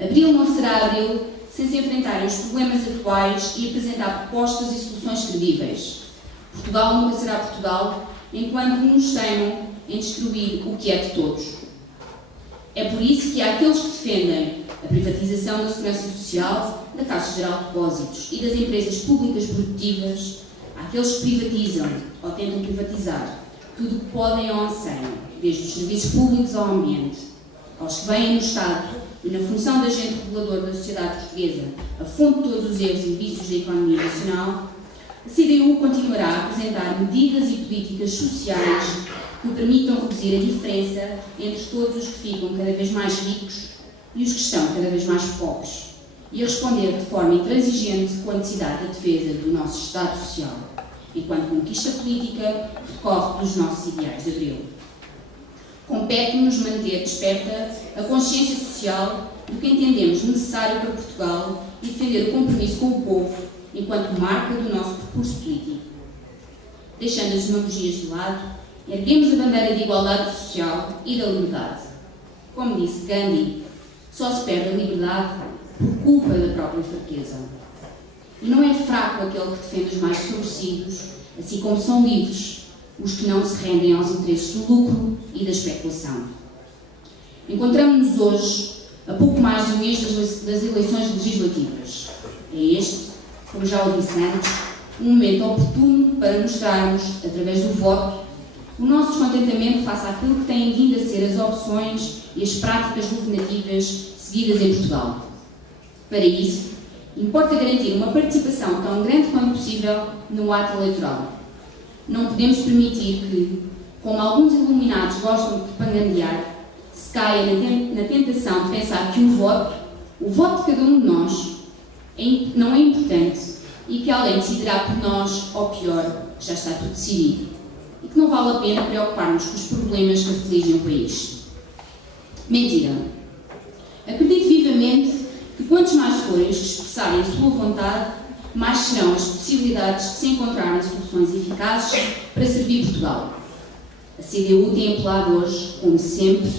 Abril não será Abril sem se enfrentarem os problemas atuais e apresentar propostas e soluções credíveis. Portugal nunca será Portugal enquanto nos teimam em destruir o que é de todos. É por isso que há aqueles que defendem a privatização da segurança social, da Caixa Geral de Depósitos e das empresas públicas produtivas, há aqueles que privatizam ou tentam privatizar tudo o que podem ou anseiam, desde os serviços públicos ao ambiente, aos que veem no Estado e na função de agente regulador da sociedade portuguesa a fonte de todos os erros e vícios da economia nacional. A CDU continuará a apresentar medidas e políticas sociais que permitam reduzir a diferença entre todos os que ficam cada vez mais ricos e os que estão cada vez mais pobres, e a responder de forma intransigente com a necessidade da defesa do nosso Estado Social, enquanto conquista política decorre dos nossos ideais de Abril. Compete-nos manter desperta a consciência social do que entendemos necessário para Portugal e defender o compromisso com o povo enquanto marca do nosso percurso político. Deixando as demagogias de lado, erguemos a bandeira de igualdade social e da liberdade. Como disse Gandhi, só se perde a liberdade por culpa da própria fraqueza. E não é fraco aquele que defende os mais desfavorecidos, assim como são livres os que não se rendem aos interesses do lucro e da especulação. Encontramos-nos hoje, a pouco mais de um mês das eleições legislativas. É este, como já o disse antes, um momento oportuno para mostrarmos, através do voto, o nosso descontentamento face àquilo que têm vindo a ser as opções e as práticas governativas seguidas em Portugal. Para isso, importa garantir uma participação tão grande quanto possível no ato eleitoral. Não podemos permitir que, como alguns iluminados gostam de pangandear, se caia na tentação de pensar que o voto de cada um de nós, não é importante e que alguém decidirá por nós, ou pior, que já está tudo decidido, e que não vale a pena preocupar-nos com os problemas que afligem o país. Mentira. Acredito vivamente que quantos mais forem os que expressarem a sua vontade, mais serão as possibilidades de se encontrarem soluções eficazes para servir Portugal. A CDU tem apelado hoje, como sempre,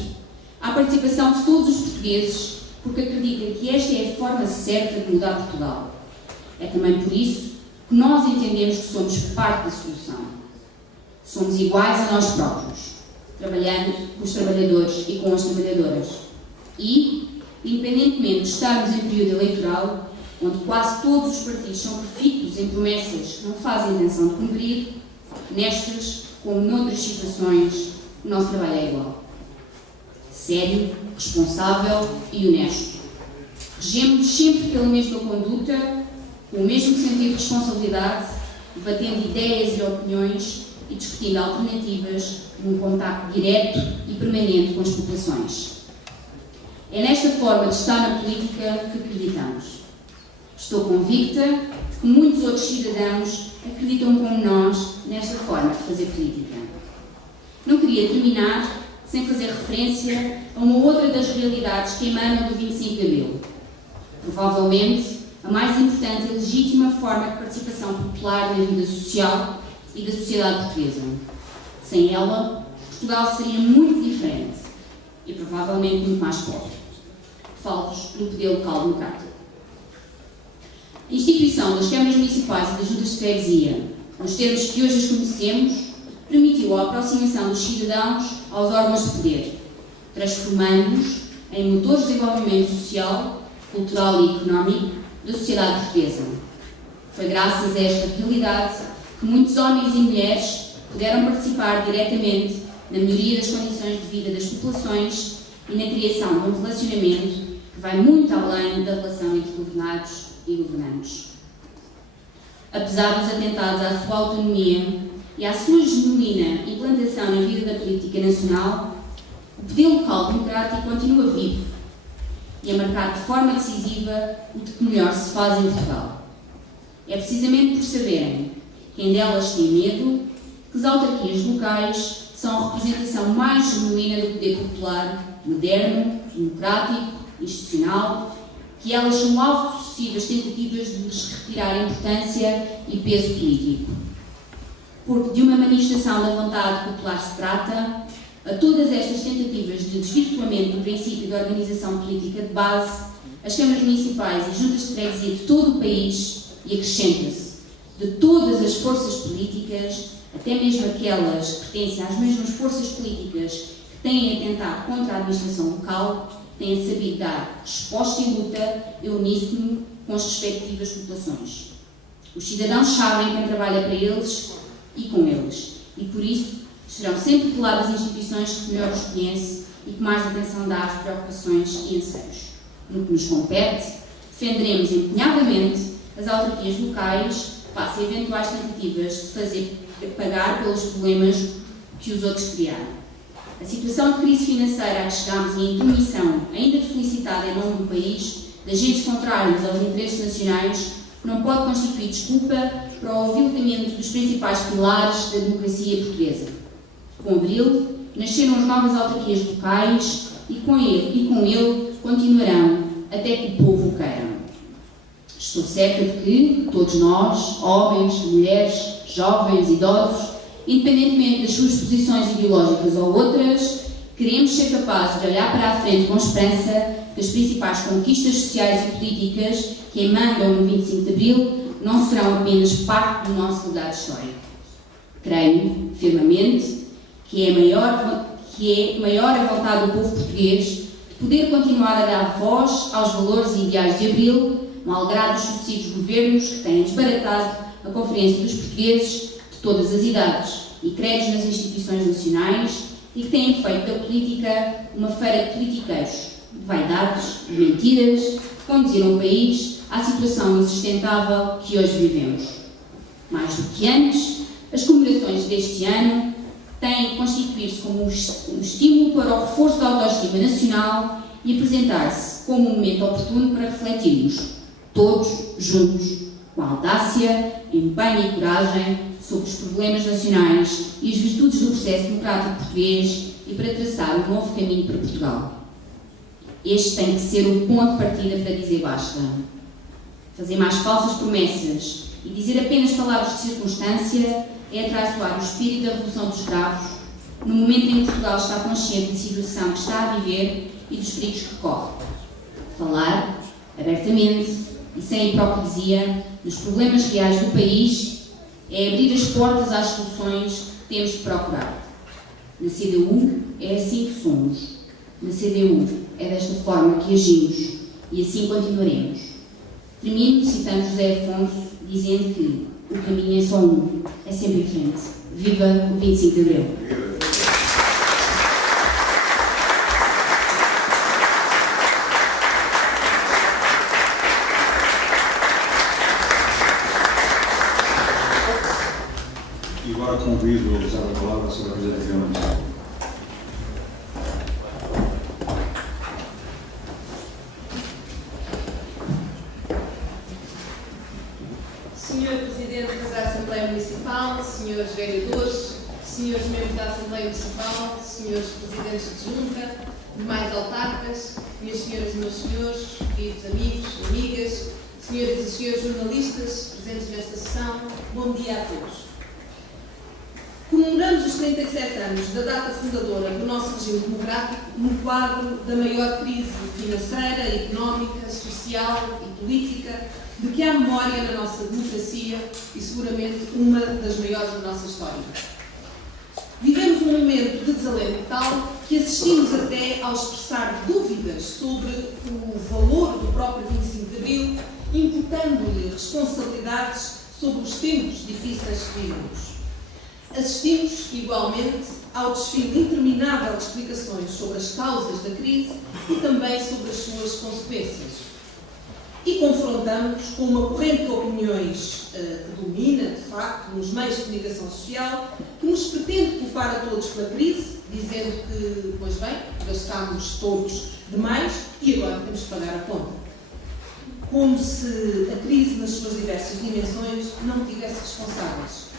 à participação de todos os portugueses, porque acredita que esta é a forma certa de mudar Portugal. É também por isso que nós entendemos que somos parte da solução. Somos iguais a nós próprios, trabalhando com os trabalhadores e com as trabalhadoras. E, independentemente de estarmos em período eleitoral, onde quase todos os partidos são profícuos em promessas que não fazem intenção de cumprir, nestas, como noutras situações, o nosso trabalho é igual. Sério, responsável e honesto. Regemos sempre pela mesma conduta, com o mesmo sentido de responsabilidade, debatendo ideias e opiniões e discutindo alternativas num contacto direto e permanente com as populações. É nesta forma de estar na política que acreditamos. Estou convicta de que muitos outros cidadãos acreditam como nós nesta forma de fazer política. Não queria terminar sem fazer referência a uma outra das realidades que emanam do 25 de Abril. Provavelmente a mais importante e legítima forma de participação popular na vida social e da sociedade portuguesa. Sem ela, Portugal seria muito diferente e provavelmente muito mais pobre. Falo-vos do poder local democrático. A instituição das câmaras municipais e das juntas de freguesia, nos termos que hoje as conhecemos, permitiu a aproximação dos cidadãos aos órgãos de poder, transformando-os em motores de desenvolvimento social, cultural e económico da sociedade portuguesa. Foi graças a esta realidade que muitos homens e mulheres puderam participar diretamente na melhoria das condições de vida das populações e na criação de um relacionamento que vai muito além da relação entre governados e governantes. Apesar dos atentados à sua autonomia e à sua genuína implantação na vida da política nacional, o poder local democrático continua vivo e a marcar de forma decisiva o de que melhor se faz em Portugal. É precisamente por saberem quem delas tem medo que as autarquias locais são a representação mais genuína do poder popular, moderno, democrático, institucional, que elas são alvo de sucessivas tentativas de lhes retirar importância e peso político. Porque de uma manifestação da vontade popular se trata, a todas estas tentativas de desvirtuamento do princípio da organização política de base, as câmaras municipais e juntas de freguesia de todo o país, e acrescenta-se, de todas as forças políticas, até mesmo aquelas que pertencem às mesmas forças políticas que têm atentado contra a administração local, têm sabido dar resposta e luta em uníssono com as respectivas populações. Os cidadãos sabem quem trabalha para eles e com eles, e por isso serão sempre de lado das instituições que melhor os conhece e que mais atenção dá às preocupações e anseios. No que nos compete, defenderemos empenhadamente as autarquias locais face a eventuais tentativas de fazer pagar pelos problemas que os outros criaram. A situação de crise financeira a que chegámos e a intromissão, ainda que solicitada em nome do país, de agentes contrários aos interesses nacionais, não pode constituir desculpa para o aviltamento dos principais pilares da democracia portuguesa. Com Abril, nasceram as novas autarquias locais e com ele continuarão até que o povo o queira. Estou certa de que todos nós, homens, mulheres, jovens, idosos, independentemente das suas posições ideológicas ou outras, queremos ser capazes de olhar para a frente com esperança que as principais conquistas sociais e políticas que emanam no 25 de Abril não serão apenas parte do nosso legado histórico. Creio, firmemente, que é maior a vontade do povo português de poder continuar a dar voz aos valores e ideais de Abril, malgrado os sucessivos governos que têm desbaratado a conferência dos portugueses de todas as idades e credos nas instituições nacionais e que têm feito da política uma feira de politiqueiros, de vaidades, de mentiras, que conduziram o país à situação insustentável que hoje vivemos. Mais do que antes, as comemorações deste ano têm de constituir-se como um estímulo para o reforço da autoestima nacional e apresentar-se como um momento oportuno para refletirmos, todos juntos, com audácia, empenho e coragem, sobre os problemas nacionais e as virtudes do processo democrático português e para traçar um novo caminho para Portugal. Este tem que ser o ponto de partida para dizer basta. Fazer mais falsas promessas e dizer apenas palavras de circunstância é atraiçoar o espírito da Revolução dos Cravos no momento em que Portugal está consciente da situação que está a viver e dos perigos que corre. Falar, abertamente e sem hipocrisia, dos problemas reais do país é abrir as portas às soluções que temos de procurar. Na CDU é assim que somos. Na CDU É desta forma que agimos e assim continuaremos. Termino citando José Afonso, dizendo que o caminho é só um, é sempre em frente. Viva o 25 de Abril! E agora convido a usar a palavra sobre a Presidente da Câmara Municipal. Senhor Presidente da Assembleia Municipal, senhores vereadores, senhores membros da Assembleia Municipal, senhores presidentes de junta, demais autarcas, minhas senhoras e meus senhores, queridos amigos, amigas, senhoras e senhores jornalistas presentes nesta sessão, bom dia a todos. Comemoramos os 37 anos da data fundadora do nosso regime democrático no quadro da maior crise financeira, económica, social e política de que há memória na nossa democracia e seguramente uma das maiores da nossa história. Vivemos um momento de desalento tal que assistimos até ao expressar dúvidas sobre o valor do próprio 25 de Abril, imputando-lhe responsabilidades sobre os tempos difíceis que vivemos. Assistimos, igualmente, ao desfile interminável de explicações sobre as causas da crise e também sobre as suas consequências. E confrontamos com uma corrente de opiniões que domina, de facto, nos meios de comunicação social, que nos pretende culpar a todos pela crise, dizendo que, pois bem, gastámos todos demais e agora temos que pagar a conta. Como se a crise, nas suas diversas dimensões, não tivesse responsáveis.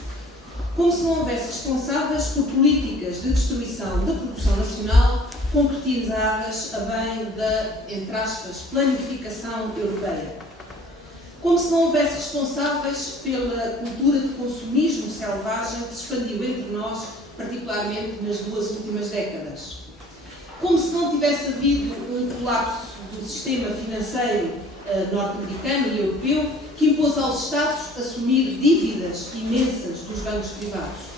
Como se não houvesse responsáveis por políticas de destruição da produção nacional concretizadas a bem da, entre aspas, planificação europeia. Como se não houvesse responsáveis pela cultura de consumismo selvagem que se expandiu entre nós, particularmente nas 2 últimas décadas. Como se não tivesse havido um colapso do sistema financeiro norte-americano e europeu que impôs aos Estados assumir dívidas imensas dos bancos privados.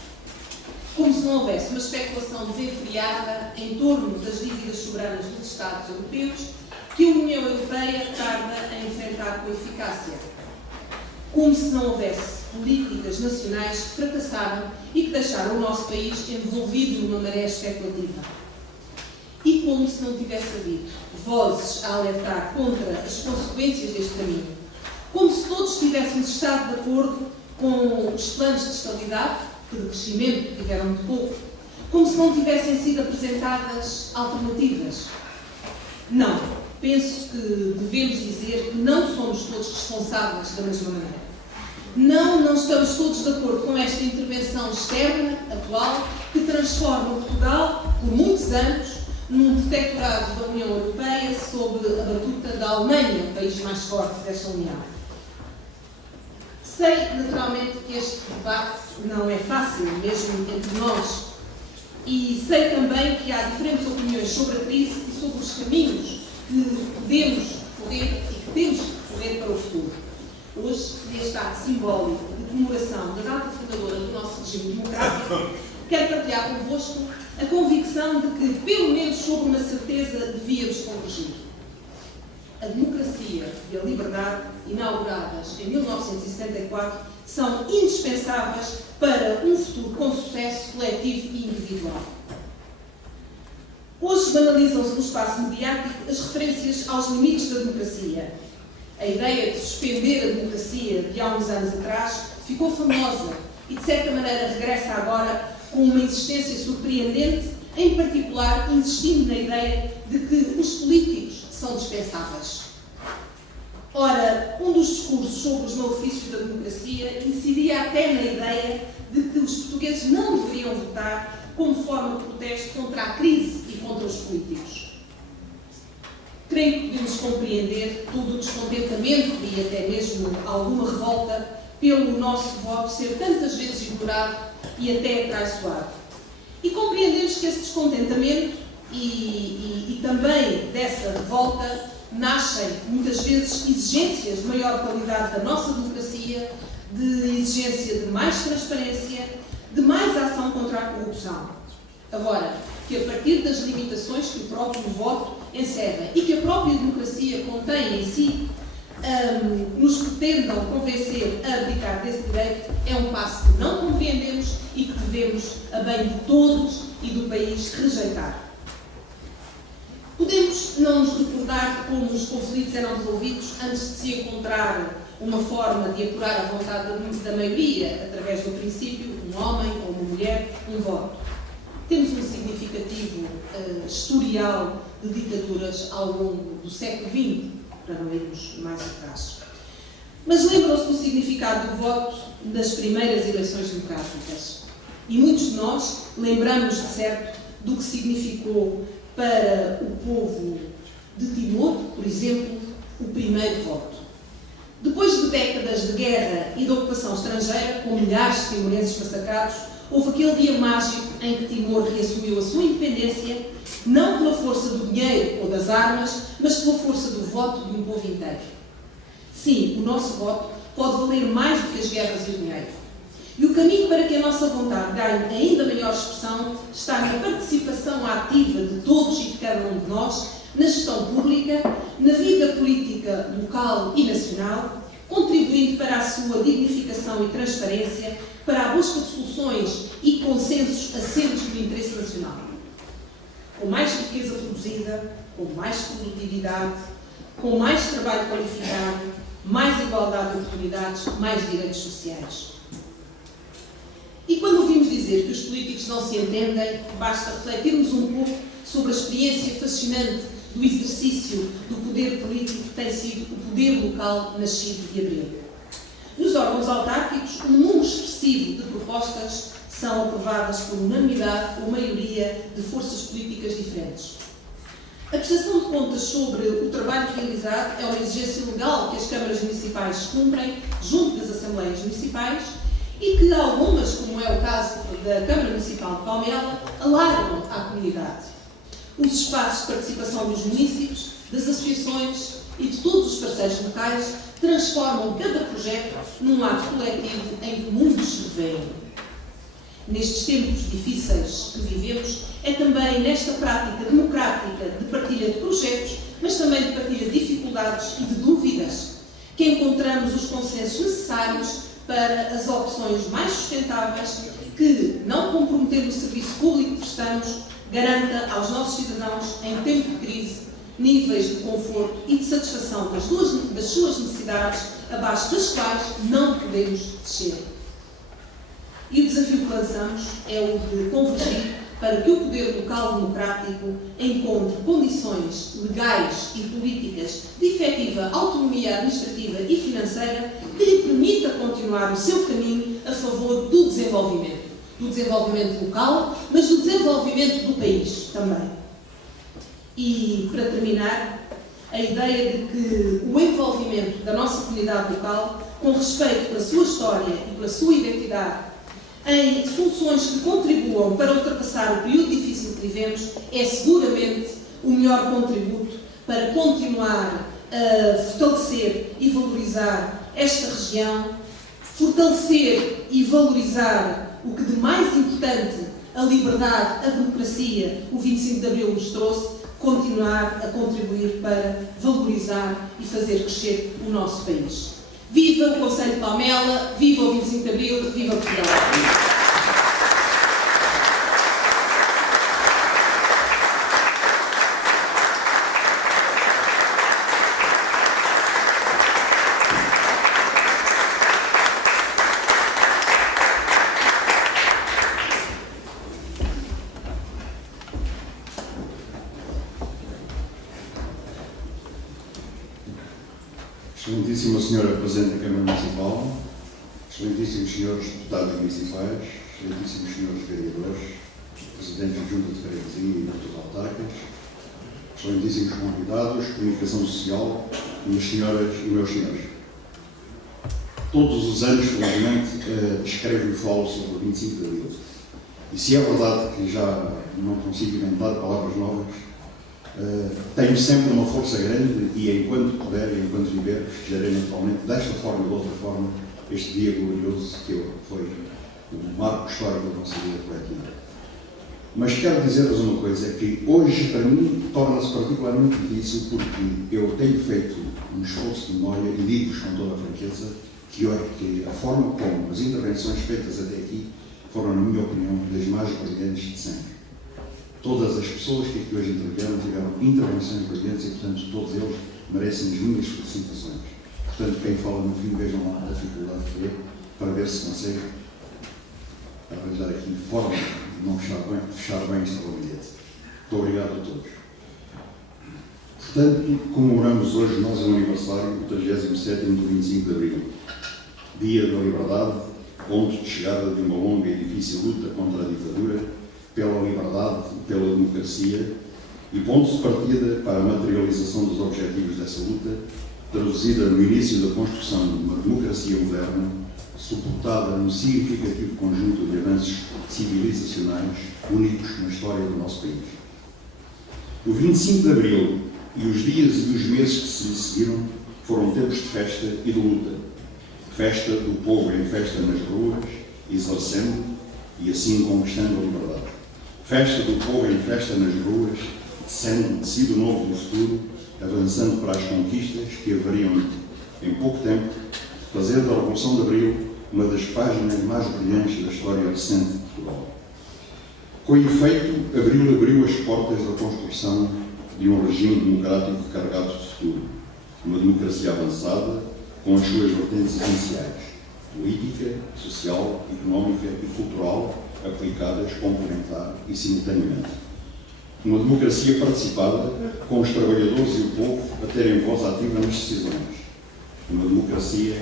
Como se não houvesse uma especulação desenfreada em torno das dívidas soberanas dos Estados europeus que a União Europeia tarda a enfrentar com eficácia. Como se não houvesse políticas nacionais que fracassaram e que deixaram o nosso país envolvido numa maré especulativa. E como se não tivesse havido vozes a alertar contra as consequências deste caminho. Como se todos tivéssemos estado de acordo com os planos de estabilidade, que de crescimento tiveram de pouco, como se não tivessem sido apresentadas alternativas. Não. Penso que devemos dizer que não somos todos responsáveis da mesma maneira. Não estamos todos de acordo com esta intervenção externa, atual, que transforma Portugal, por muitos anos, num protetorado da União Europeia sob a batuta da Alemanha, o país mais forte desta União. Sei, naturalmente, que este debate não é fácil, mesmo entre nós, e sei também que há diferentes opiniões sobre a crise e sobre os caminhos que podemos correr e que temos que correr para o futuro. Hoje, neste ato simbólico de comemoração da data fundadora do nosso regime democrático, quero partilhar convosco a convicção de que, pelo menos sobre uma certeza, devíamos convergir. A democracia e a liberdade, inauguradas em 1974, são indispensáveis para um futuro com sucesso coletivo e individual. Hoje banalizam-se no espaço mediático as referências aos limites da democracia. A ideia de suspender a democracia de há uns anos atrás ficou famosa e, de certa maneira, regressa agora com uma insistência surpreendente, em particular insistindo na ideia de que os políticos são dispensáveis. Ora, um dos discursos sobre os malefícios da democracia incidia até na ideia de que os portugueses não deveriam votar como forma de protesto contra a crise e contra os políticos. Creio que podemos compreender todo o descontentamento e até mesmo alguma revolta pelo nosso voto ser tantas vezes ignorado e até traiçoado. E compreendemos que esse descontentamento e também dessa revolta nascem muitas vezes exigências de maior qualidade da nossa democracia, de exigência de mais transparência, de mais ação contra a corrupção. Agora, que a partir das limitações que o próprio voto encerra e que a própria democracia contém em si, nos pretendam convencer a abdicar desse direito, é um passo que não compreendemos e que devemos, a bem de todos e do país, rejeitar. Podemos não nos recordar de como os conflitos eram resolvidos antes de se encontrar uma forma de apurar a vontade da maioria, através do princípio, um homem ou uma mulher, um voto. Temos um significativo historial de ditaduras ao longo do século XX, para não irmos mais atrás. Mas lembram-se do significado do voto das primeiras eleições democráticas. E muitos de nós lembramos, de certo, do que significou para o povo de Timor, por exemplo, o primeiro voto. Depois de décadas de guerra e de ocupação estrangeira, com milhares de timorenses massacrados, houve aquele dia mágico em que Timor reassumiu a sua independência, não pela força do dinheiro ou das armas, mas pela força do voto de um povo inteiro. Sim, o nosso voto pode valer mais do que as guerras e o dinheiro. E o caminho para que a nossa vontade ganhe ainda maior expressão está na participação ativa de todos e de cada um de nós na gestão pública, na vida política local e nacional, contribuindo para a sua dignificação e transparência, para a busca de soluções e consensos assentes do interesse nacional. Com mais riqueza produzida, com mais produtividade, com mais trabalho qualificado, mais igualdade de oportunidades, mais direitos sociais. E quando ouvimos dizer que os políticos não se entendem, basta refletirmos um pouco sobre a experiência fascinante do exercício do poder político que tem sido o poder local nascido de Abril. Nos órgãos autárquicos, um número expressivo de propostas são aprovadas por unanimidade ou maioria de forças políticas diferentes. A prestação de contas sobre o trabalho realizado é uma exigência legal que as câmaras municipais cumprem junto das assembleias municipais e que algumas, como é o caso da Câmara Municipal de Palmela, alargam à comunidade. Os espaços de participação dos municípios, das associações e de todos os parceiros locais transformam cada projeto num ato coletivo em que mundos se revêem. Nestes tempos difíceis que vivemos, é também nesta prática democrática de partilha de projetos, mas também de partilha de dificuldades e de dúvidas, que encontramos os consensos necessários para as opções mais sustentáveis que, não comprometendo o serviço público que prestamos, garanta aos nossos cidadãos, em tempo de crise, níveis de conforto e de satisfação das suas necessidades, abaixo das quais não podemos descer. E o desafio que lançamos é o de convergir para que o poder local democrático encontre condições legais e políticas de efetiva autonomia administrativa e financeira que lhe permita continuar o seu caminho a favor do desenvolvimento local, mas do desenvolvimento do país também. E, para terminar, a ideia de que o envolvimento da nossa comunidade local, com respeito pela sua história e pela sua identidade, em soluções que contribuam para ultrapassar o período difícil que vivemos, é seguramente o melhor contributo para continuar a fortalecer e valorizar esta região, fortalecer e valorizar o que de mais importante a liberdade, a democracia, o 25 de Abril nos trouxe, continuar a contribuir para valorizar e fazer crescer o nosso país. Viva o Conselho de Palmela, viva o 25 de Abril, viva Portugal! Excelentíssima Senhora Presidente da Câmara Municipal, excelentíssimos Senhores Deputados Municipais, excelentíssimos Senhores Vereadores, Presidentes de Junta de Freguesia e outras autarcas, excelentíssimos convidados, Comunicação Social, minhas senhoras e meus senhores. Todos os anos, felizmente, escrevo e falo sobre o 25 de Abril. E se é verdade que já não consigo inventar palavras novas, tenho sempre uma força grande e, enquanto puder e enquanto viver, festejarei naturalmente, desta forma ou de outra forma, este dia glorioso que foi um marco histórico da nossa vida coletiva. Mas quero dizer-vos uma coisa, que hoje, para mim, torna-se particularmente difícil porque eu tenho feito um esforço de memória e digo-vos com toda a franqueza que a forma como as intervenções feitas até aqui foram, na minha opinião, das mais brilhantes de sempre. Todas as pessoas que aqui hoje intervieram tiveram intervenções brilhantes e, portanto, todos eles merecem as minhas felicitações. Portanto, quem fala no fim, vejam lá a dificuldade que é para ver se consegue arranjar aqui forma de não fechar bem este gabinete. Muito obrigado a todos. Portanto, comemoramos hoje nós o aniversário do 37º do 25 de Abril, Dia da Liberdade, ponto de chegada de uma longa e difícil luta contra a ditadura, pela liberdade e pela democracia, e ponto de partida para a materialização dos objetivos dessa luta, traduzida no início da construção de uma democracia moderna, suportada num significativo conjunto de avanços civilizacionais únicos na história do nosso país. O 25 de Abril e os dias e os meses que se lhe seguiram foram tempos de festa e de luta. Festa do povo em festa nas ruas, exercendo e assim conquistando a liberdade. Festa do povo em festa nas ruas, tecendo tecido novo do futuro, avançando para as conquistas que haveriam, em pouco tempo, fazer da Revolução de Abril uma das páginas mais brilhantes da história recente de Portugal. Com efeito, Abril abriu as portas da construção de um regime democrático carregado de futuro, uma democracia avançada, com as suas vertentes essenciais, política, social, económica e cultural, aplicadas complementar e simultaneamente. Uma democracia participada, com os trabalhadores e o povo a terem voz ativa nas decisões. Uma democracia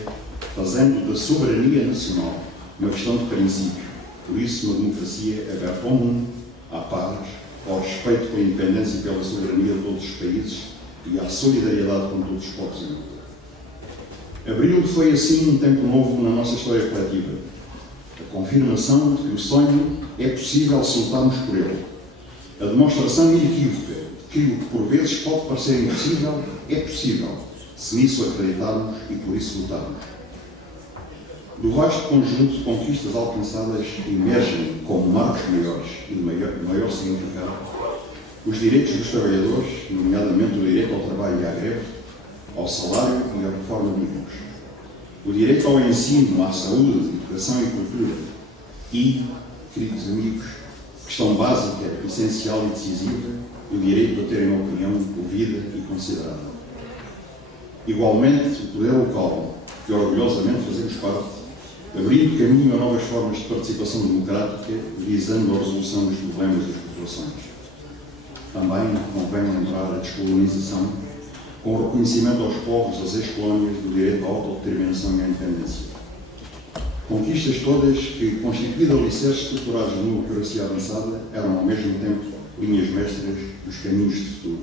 fazendo da soberania nacional uma questão de princípio. Por isso, uma democracia aberta ao mundo, à paz, ao respeito pela independência e pela soberania de todos os países e à solidariedade com todos os povos em luta. Abril foi, assim, um tempo novo na nossa história coletiva. A confirmação de que o sonho é possível se lutarmos por ele. A demonstração inequívoca de que o que por vezes pode parecer impossível é possível, se nisso acreditarmos e por isso lutarmos. Do vasto conjunto de conquistas alcançadas emergem como marcos maiores e de maior significado os direitos dos trabalhadores, nomeadamente o direito ao trabalho e à greve, ao salário e à reforma dignos, o direito ao ensino, à saúde, educação e cultura e, queridos amigos, questão básica, essencial e decisiva, o direito a terem uma opinião ouvida e considerada. Igualmente, o poder local, que orgulhosamente fazemos parte, abrindo caminho a novas formas de participação democrática, visando a resolução dos problemas das populações. Também convém lembrar a descolonização, com o reconhecimento aos povos das ex-colónias do direito à autodeterminação e à independência. Conquistas todas que, constituídas alicerces estruturados de uma democracia avançada, eram ao mesmo tempo linhas mestras dos caminhos de futuro.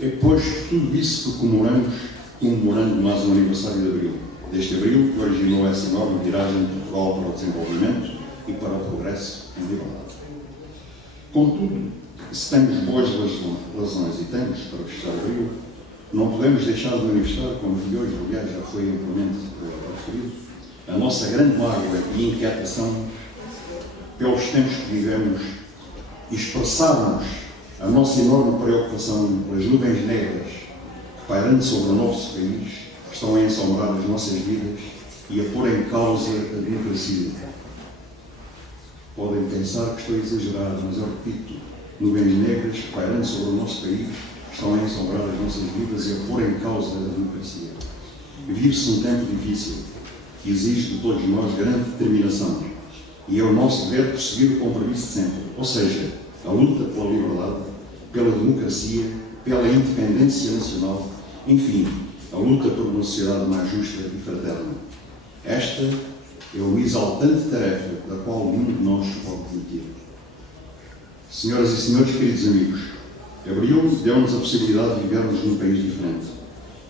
É, pois, tudo isso que comemorando mais um aniversário de Abril, deste Abril que originou essa enorme viragem de Portugal para o desenvolvimento e para o progresso em liberdade. Contudo, se temos boas razões e temos para festejar Abril, não podemos deixar de manifestar, como de hoje, aliás, já foi amplamente referido, a nossa grande mágoa e inquietação pelos tempos que vivemos e expressarmos a nossa enorme preocupação pelas nuvens negras que, pairando sobre o nosso país, estão a ensombrar as nossas vidas e a pôr em causa a democracia. Podem pensar que estou a exagerar, mas eu repito, nuvens negras que, pairando sobre o nosso país, estão a ensombrar as nossas vidas e a pôr em causa a democracia. Vive-se um tempo difícil, que exige de todos nós grande determinação, e é o nosso dever perseguir o compromisso de sempre, ou seja, a luta pela liberdade, pela democracia, pela independência nacional, enfim, a luta por uma sociedade mais justa e fraterna. Esta é uma exaltante tarefa da qual nenhum de nós pode demitir. Senhoras e senhores, queridos amigos, Abril deu-nos a possibilidade de vivermos num país diferente.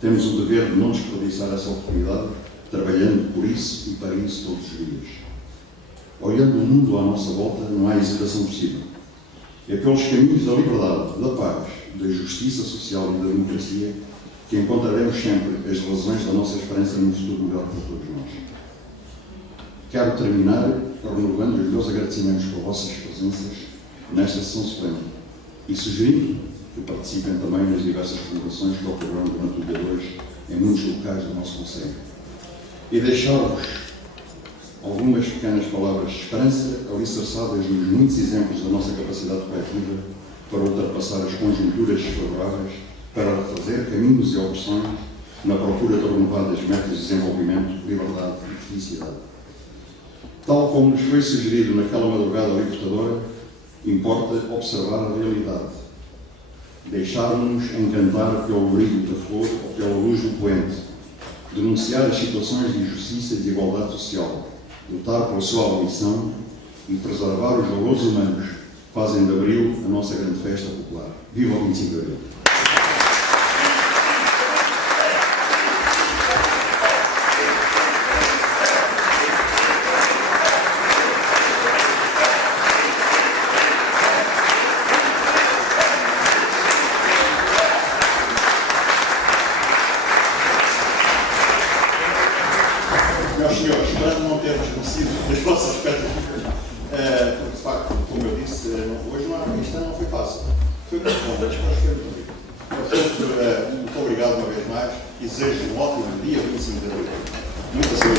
Temos o dever de não desperdiçar essa oportunidade, trabalhando por isso e para isso todos os dias. Olhando o mundo à nossa volta, não há hesitação possível. É pelos caminhos da liberdade, da paz, da justiça social e da democracia que encontraremos sempre as razões da nossa esperança num futuro melhor para todos nós. Quero terminar renovando os meus agradecimentos por vossas presenças nesta sessão suprema e sugerindo que participem também nas diversas comemorações que ocorrerão durante o dia de hoje em muitos locais do nosso Conselho. E deixar-vos algumas pequenas palavras de esperança alicerçadas nos muitos exemplos da nossa capacidade coletiva para ultrapassar as conjunturas desfavoráveis, para refazer caminhos e opções na procura de renovadas metas de desenvolvimento, liberdade e felicidade. Tal como nos foi sugerido naquela madrugada libertadora, importa observar a realidade, deixar-nos encantar pelo brilho da flor ou pela luz do poente, denunciar as situações de injustiça e desigualdade social, lutar pela sua abolição e preservar os valores humanos que fazem de Abril a nossa grande festa popular. Viva o 25 de Abril! Meus senhores, para não termos vencido das vossas expectativas, porque de facto, como eu disse, hoje isto não foi fácil. Foi muito bom, mas foi muito rico. Portanto, muito obrigado uma vez mais e desejo um ótimo dia 25 de abril. Muita saúde.